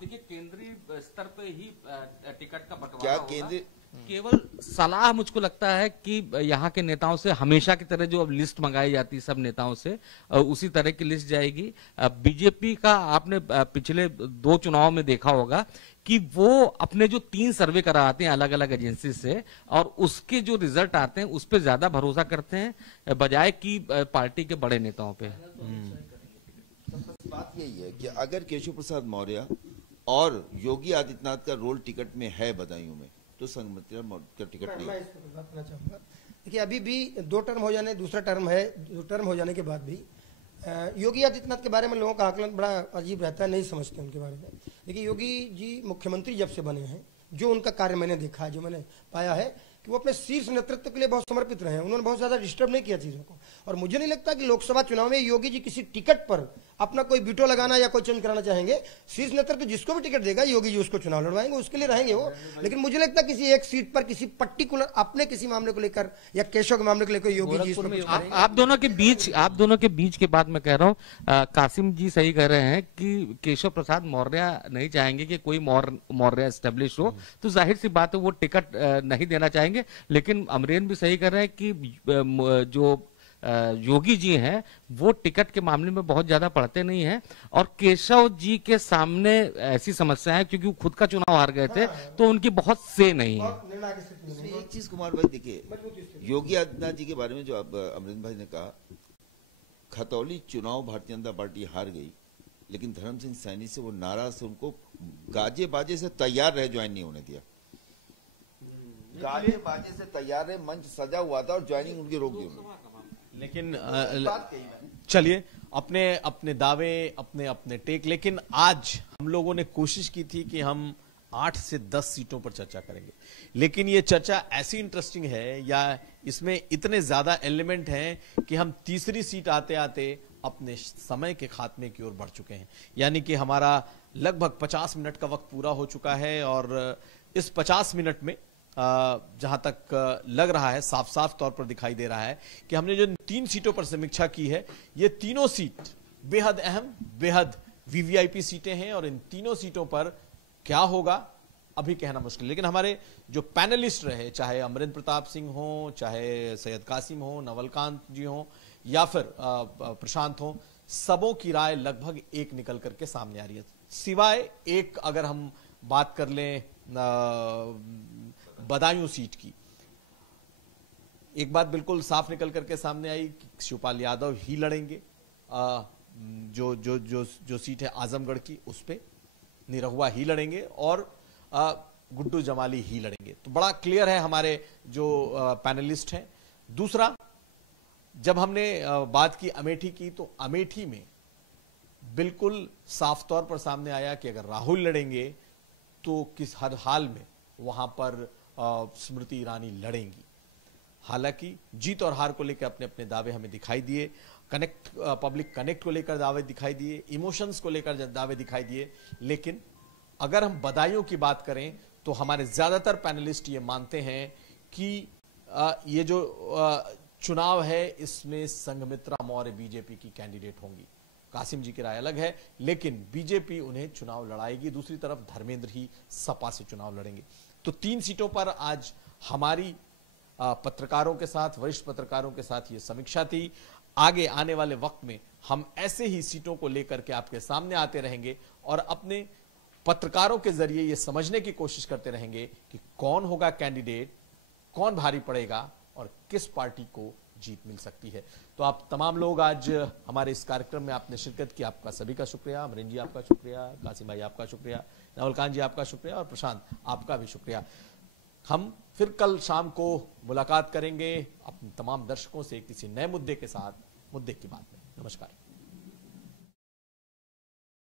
देखिए केंद्रीय स्तर पे ही टिकट का बंटवारा क्या होगा। केंद्रीय केवल सलाह मुझको लगता है कि यहाँ के नेताओं से हमेशा की तरह जो अब लिस्ट मंगाई जाती है सब नेताओं से, उसी तरह की लिस्ट जाएगी। बीजेपी का आपने पिछले 2 चुनाव में देखा होगा कि वो अपने जो 3 सर्वे कराते हैं अलग अलग एजेंसी से और उसके जो रिजल्ट आते हैं उस पर ज्यादा भरोसा करते हैं बजाय कि पार्टी के बड़े नेताओं पे। बात यही है कि अगर केशव प्रसाद मौर्य और योगी आदित्यनाथ का रोल टिकट में है बदायूं में, तो संघमित्रा का टिकट नहीं। मैं इस पर बात करना चाहूंगा। देखिए, अभी भी 2 टर्म हो जाने, दूसरा टर्म है, 2 टर्म हो जाने के बाद भी योगी आदित्यनाथ के बारे में लोगों का आकलन बड़ा अजीब रहता है, नहीं समझते उनके बारे में। देखिए, योगी जी मुख्यमंत्री जब से बने हैं, जो उनका कार्य मैंने देखा है, जो मैंने पाया है कि वो अपने शीर्ष नेतृत्व के लिए बहुत समर्पित रहे हैं, उन्होंने बहुत ज्यादा डिस्टर्ब नहीं किया चीजों को। और मुझे नहीं लगता कि लोकसभा चुनाव में योगी जी किसी टिकट पर अपना कोई वीटो लगाना या कोई चेंज कराना चाहेंगे। शीर्ष नेतृत्व जिसको भी टिकट देगा योगी जी उसको चुनाव लड़वाएंगे, उसके लिए रहेंगे वो। लेकिन मुझे लगता है किसी एक सीट पर किसी पर्टिकुलर अपने किसी मामले को लेकर या केशव के मामले को लेकर योगी जी इसमें कुछ करेंगे। आप दोनों के बीच के बाद मैं कह रहा हूँ, कासिम जी सही कह रहे हैं कि केशव प्रसाद मौर्य नहीं चाहेंगे कि कोई मौर्य एस्टेब्लिश हो, तो जाहिर सी बात है वो टिकट नहीं देना चाहेंगे। लेकिन अमरेन भी सही कर रहे हैं कि जो योगी जी हैं वो टिकट के मामले में बहुत ज्यादा पढ़ते नहीं हैं, और केशव जी के सामने ऐसी समस्या है क्योंकि वो खुद का चुनाव हार गए थे, तो उनकी बहुत से नहीं है। एक चीज कुमार भाई देखिए, योगी आदित्यनाथ जी के बारे में जो अमरिंदर भाई ने कहा, खतौली चुनाव भारतीय जनता पार्टी हार गई, लेकिन धर्म सिंह सैनी से वो नाराज से उनको गाजे बाजे से तैयार रहे, ज्वाइन नहीं होने दिया। गाजे बाजे से तैयार रहे, मंच सजा हुआ था और ज्वाइनिंग उनकी रोक दी उन्होंने। लेकिन चलिए अपने अपने दावे, अपने अपने टेक, लेकिन आज हम लोगों ने कोशिश की थी कि हम 8 से 10 सीटों पर चर्चा करेंगे, लेकिन ये चर्चा ऐसी इंटरेस्टिंग है या इसमें इतने ज्यादा एलिमेंट हैं कि हम तीसरी सीट आते आते अपने समय के खात्मे की ओर बढ़ चुके हैं। यानी कि हमारा लगभग 50 मिनट का वक्त पूरा हो चुका है, और इस 50 मिनट में जहां तक लग रहा है, साफ साफ तौर पर दिखाई दे रहा है कि हमने जो 3 सीटों पर समीक्षा की है, ये तीनों सीट बेहद अहम, बेहद वीवीआईपी सीटें हैं, और इन तीनों सीटों पर क्या होगा अभी कहना मुश्किल। लेकिन हमारे जो पैनलिस्ट रहे, चाहे अमरिंदर प्रताप सिंह हो, चाहे सैयद कासिम हो, नवलकांत जी हो, या फिर प्रशांत हो, सबों की राय लगभग एक निकल करके सामने आ रही है। सिवाय एक, अगर हम बात कर लें बदायूं सीट की, एक बात बिल्कुल साफ निकल करके सामने आई कि शिवपाल यादव ही लड़ेंगे। जो जो जो जो सीट है आजमगढ़ की, उस पे निरहुआ ही लड़ेंगे, और गुड्डू जमाली ही लड़ेंगे। तो बड़ा क्लियर है हमारे जो पैनलिस्ट हैं। दूसरा, जब हमने बात की अमेठी की, तो अमेठी में बिल्कुल साफ तौर पर सामने आया कि अगर राहुल लड़ेंगे तो किस हर हाल में वहां पर स्मृति ईरानी लड़ेंगी। हालांकि जीत और हार को लेकर अपने अपने दावे हमें दिखाई दिए, पब्लिक कनेक्ट को लेकर दावे दिखाई दिए, इमोशंस को लेकर दावे दिखाई दिए। लेकिन अगर हम बदायूं की बात करें तो हमारे ज्यादातर पैनलिस्ट ये मानते हैं कि ये जो चुनाव है, इसमें संघमित्रा मौर्य बीजेपी की कैंडिडेट होंगी। कासिम जी की राय अलग है, लेकिन बीजेपी उन्हें चुनाव लड़ाएगी। दूसरी तरफ धर्मेंद्र ही सपा से चुनाव लड़ेंगे। तो 3 सीटों पर आज हमारी पत्रकारों के साथ, वरिष्ठ पत्रकारों के साथ ये समीक्षा थी। आगे आने वाले वक्त में हम ऐसे ही सीटों को लेकर के आपके सामने आते रहेंगे, और अपने पत्रकारों के जरिए ये समझने की कोशिश करते रहेंगे कि कौन होगा कैंडिडेट, कौन भारी पड़ेगा, और किस पार्टी को जीत मिल सकती है। तो आप तमाम लोग आज हमारे इस कार्यक्रम में आपने शिरकत की, आपका सभी का शुक्रिया। अमरिंदर जी आपका शुक्रिया, कासिम भाई आपका शुक्रिया, नवलकांत जी आपका शुक्रिया, और प्रशांत आपका भी शुक्रिया। हम फिर कल शाम को मुलाकात करेंगे अपने तमाम दर्शकों से किसी नए मुद्दे के साथ, मुद्दे की बात में। नमस्कार।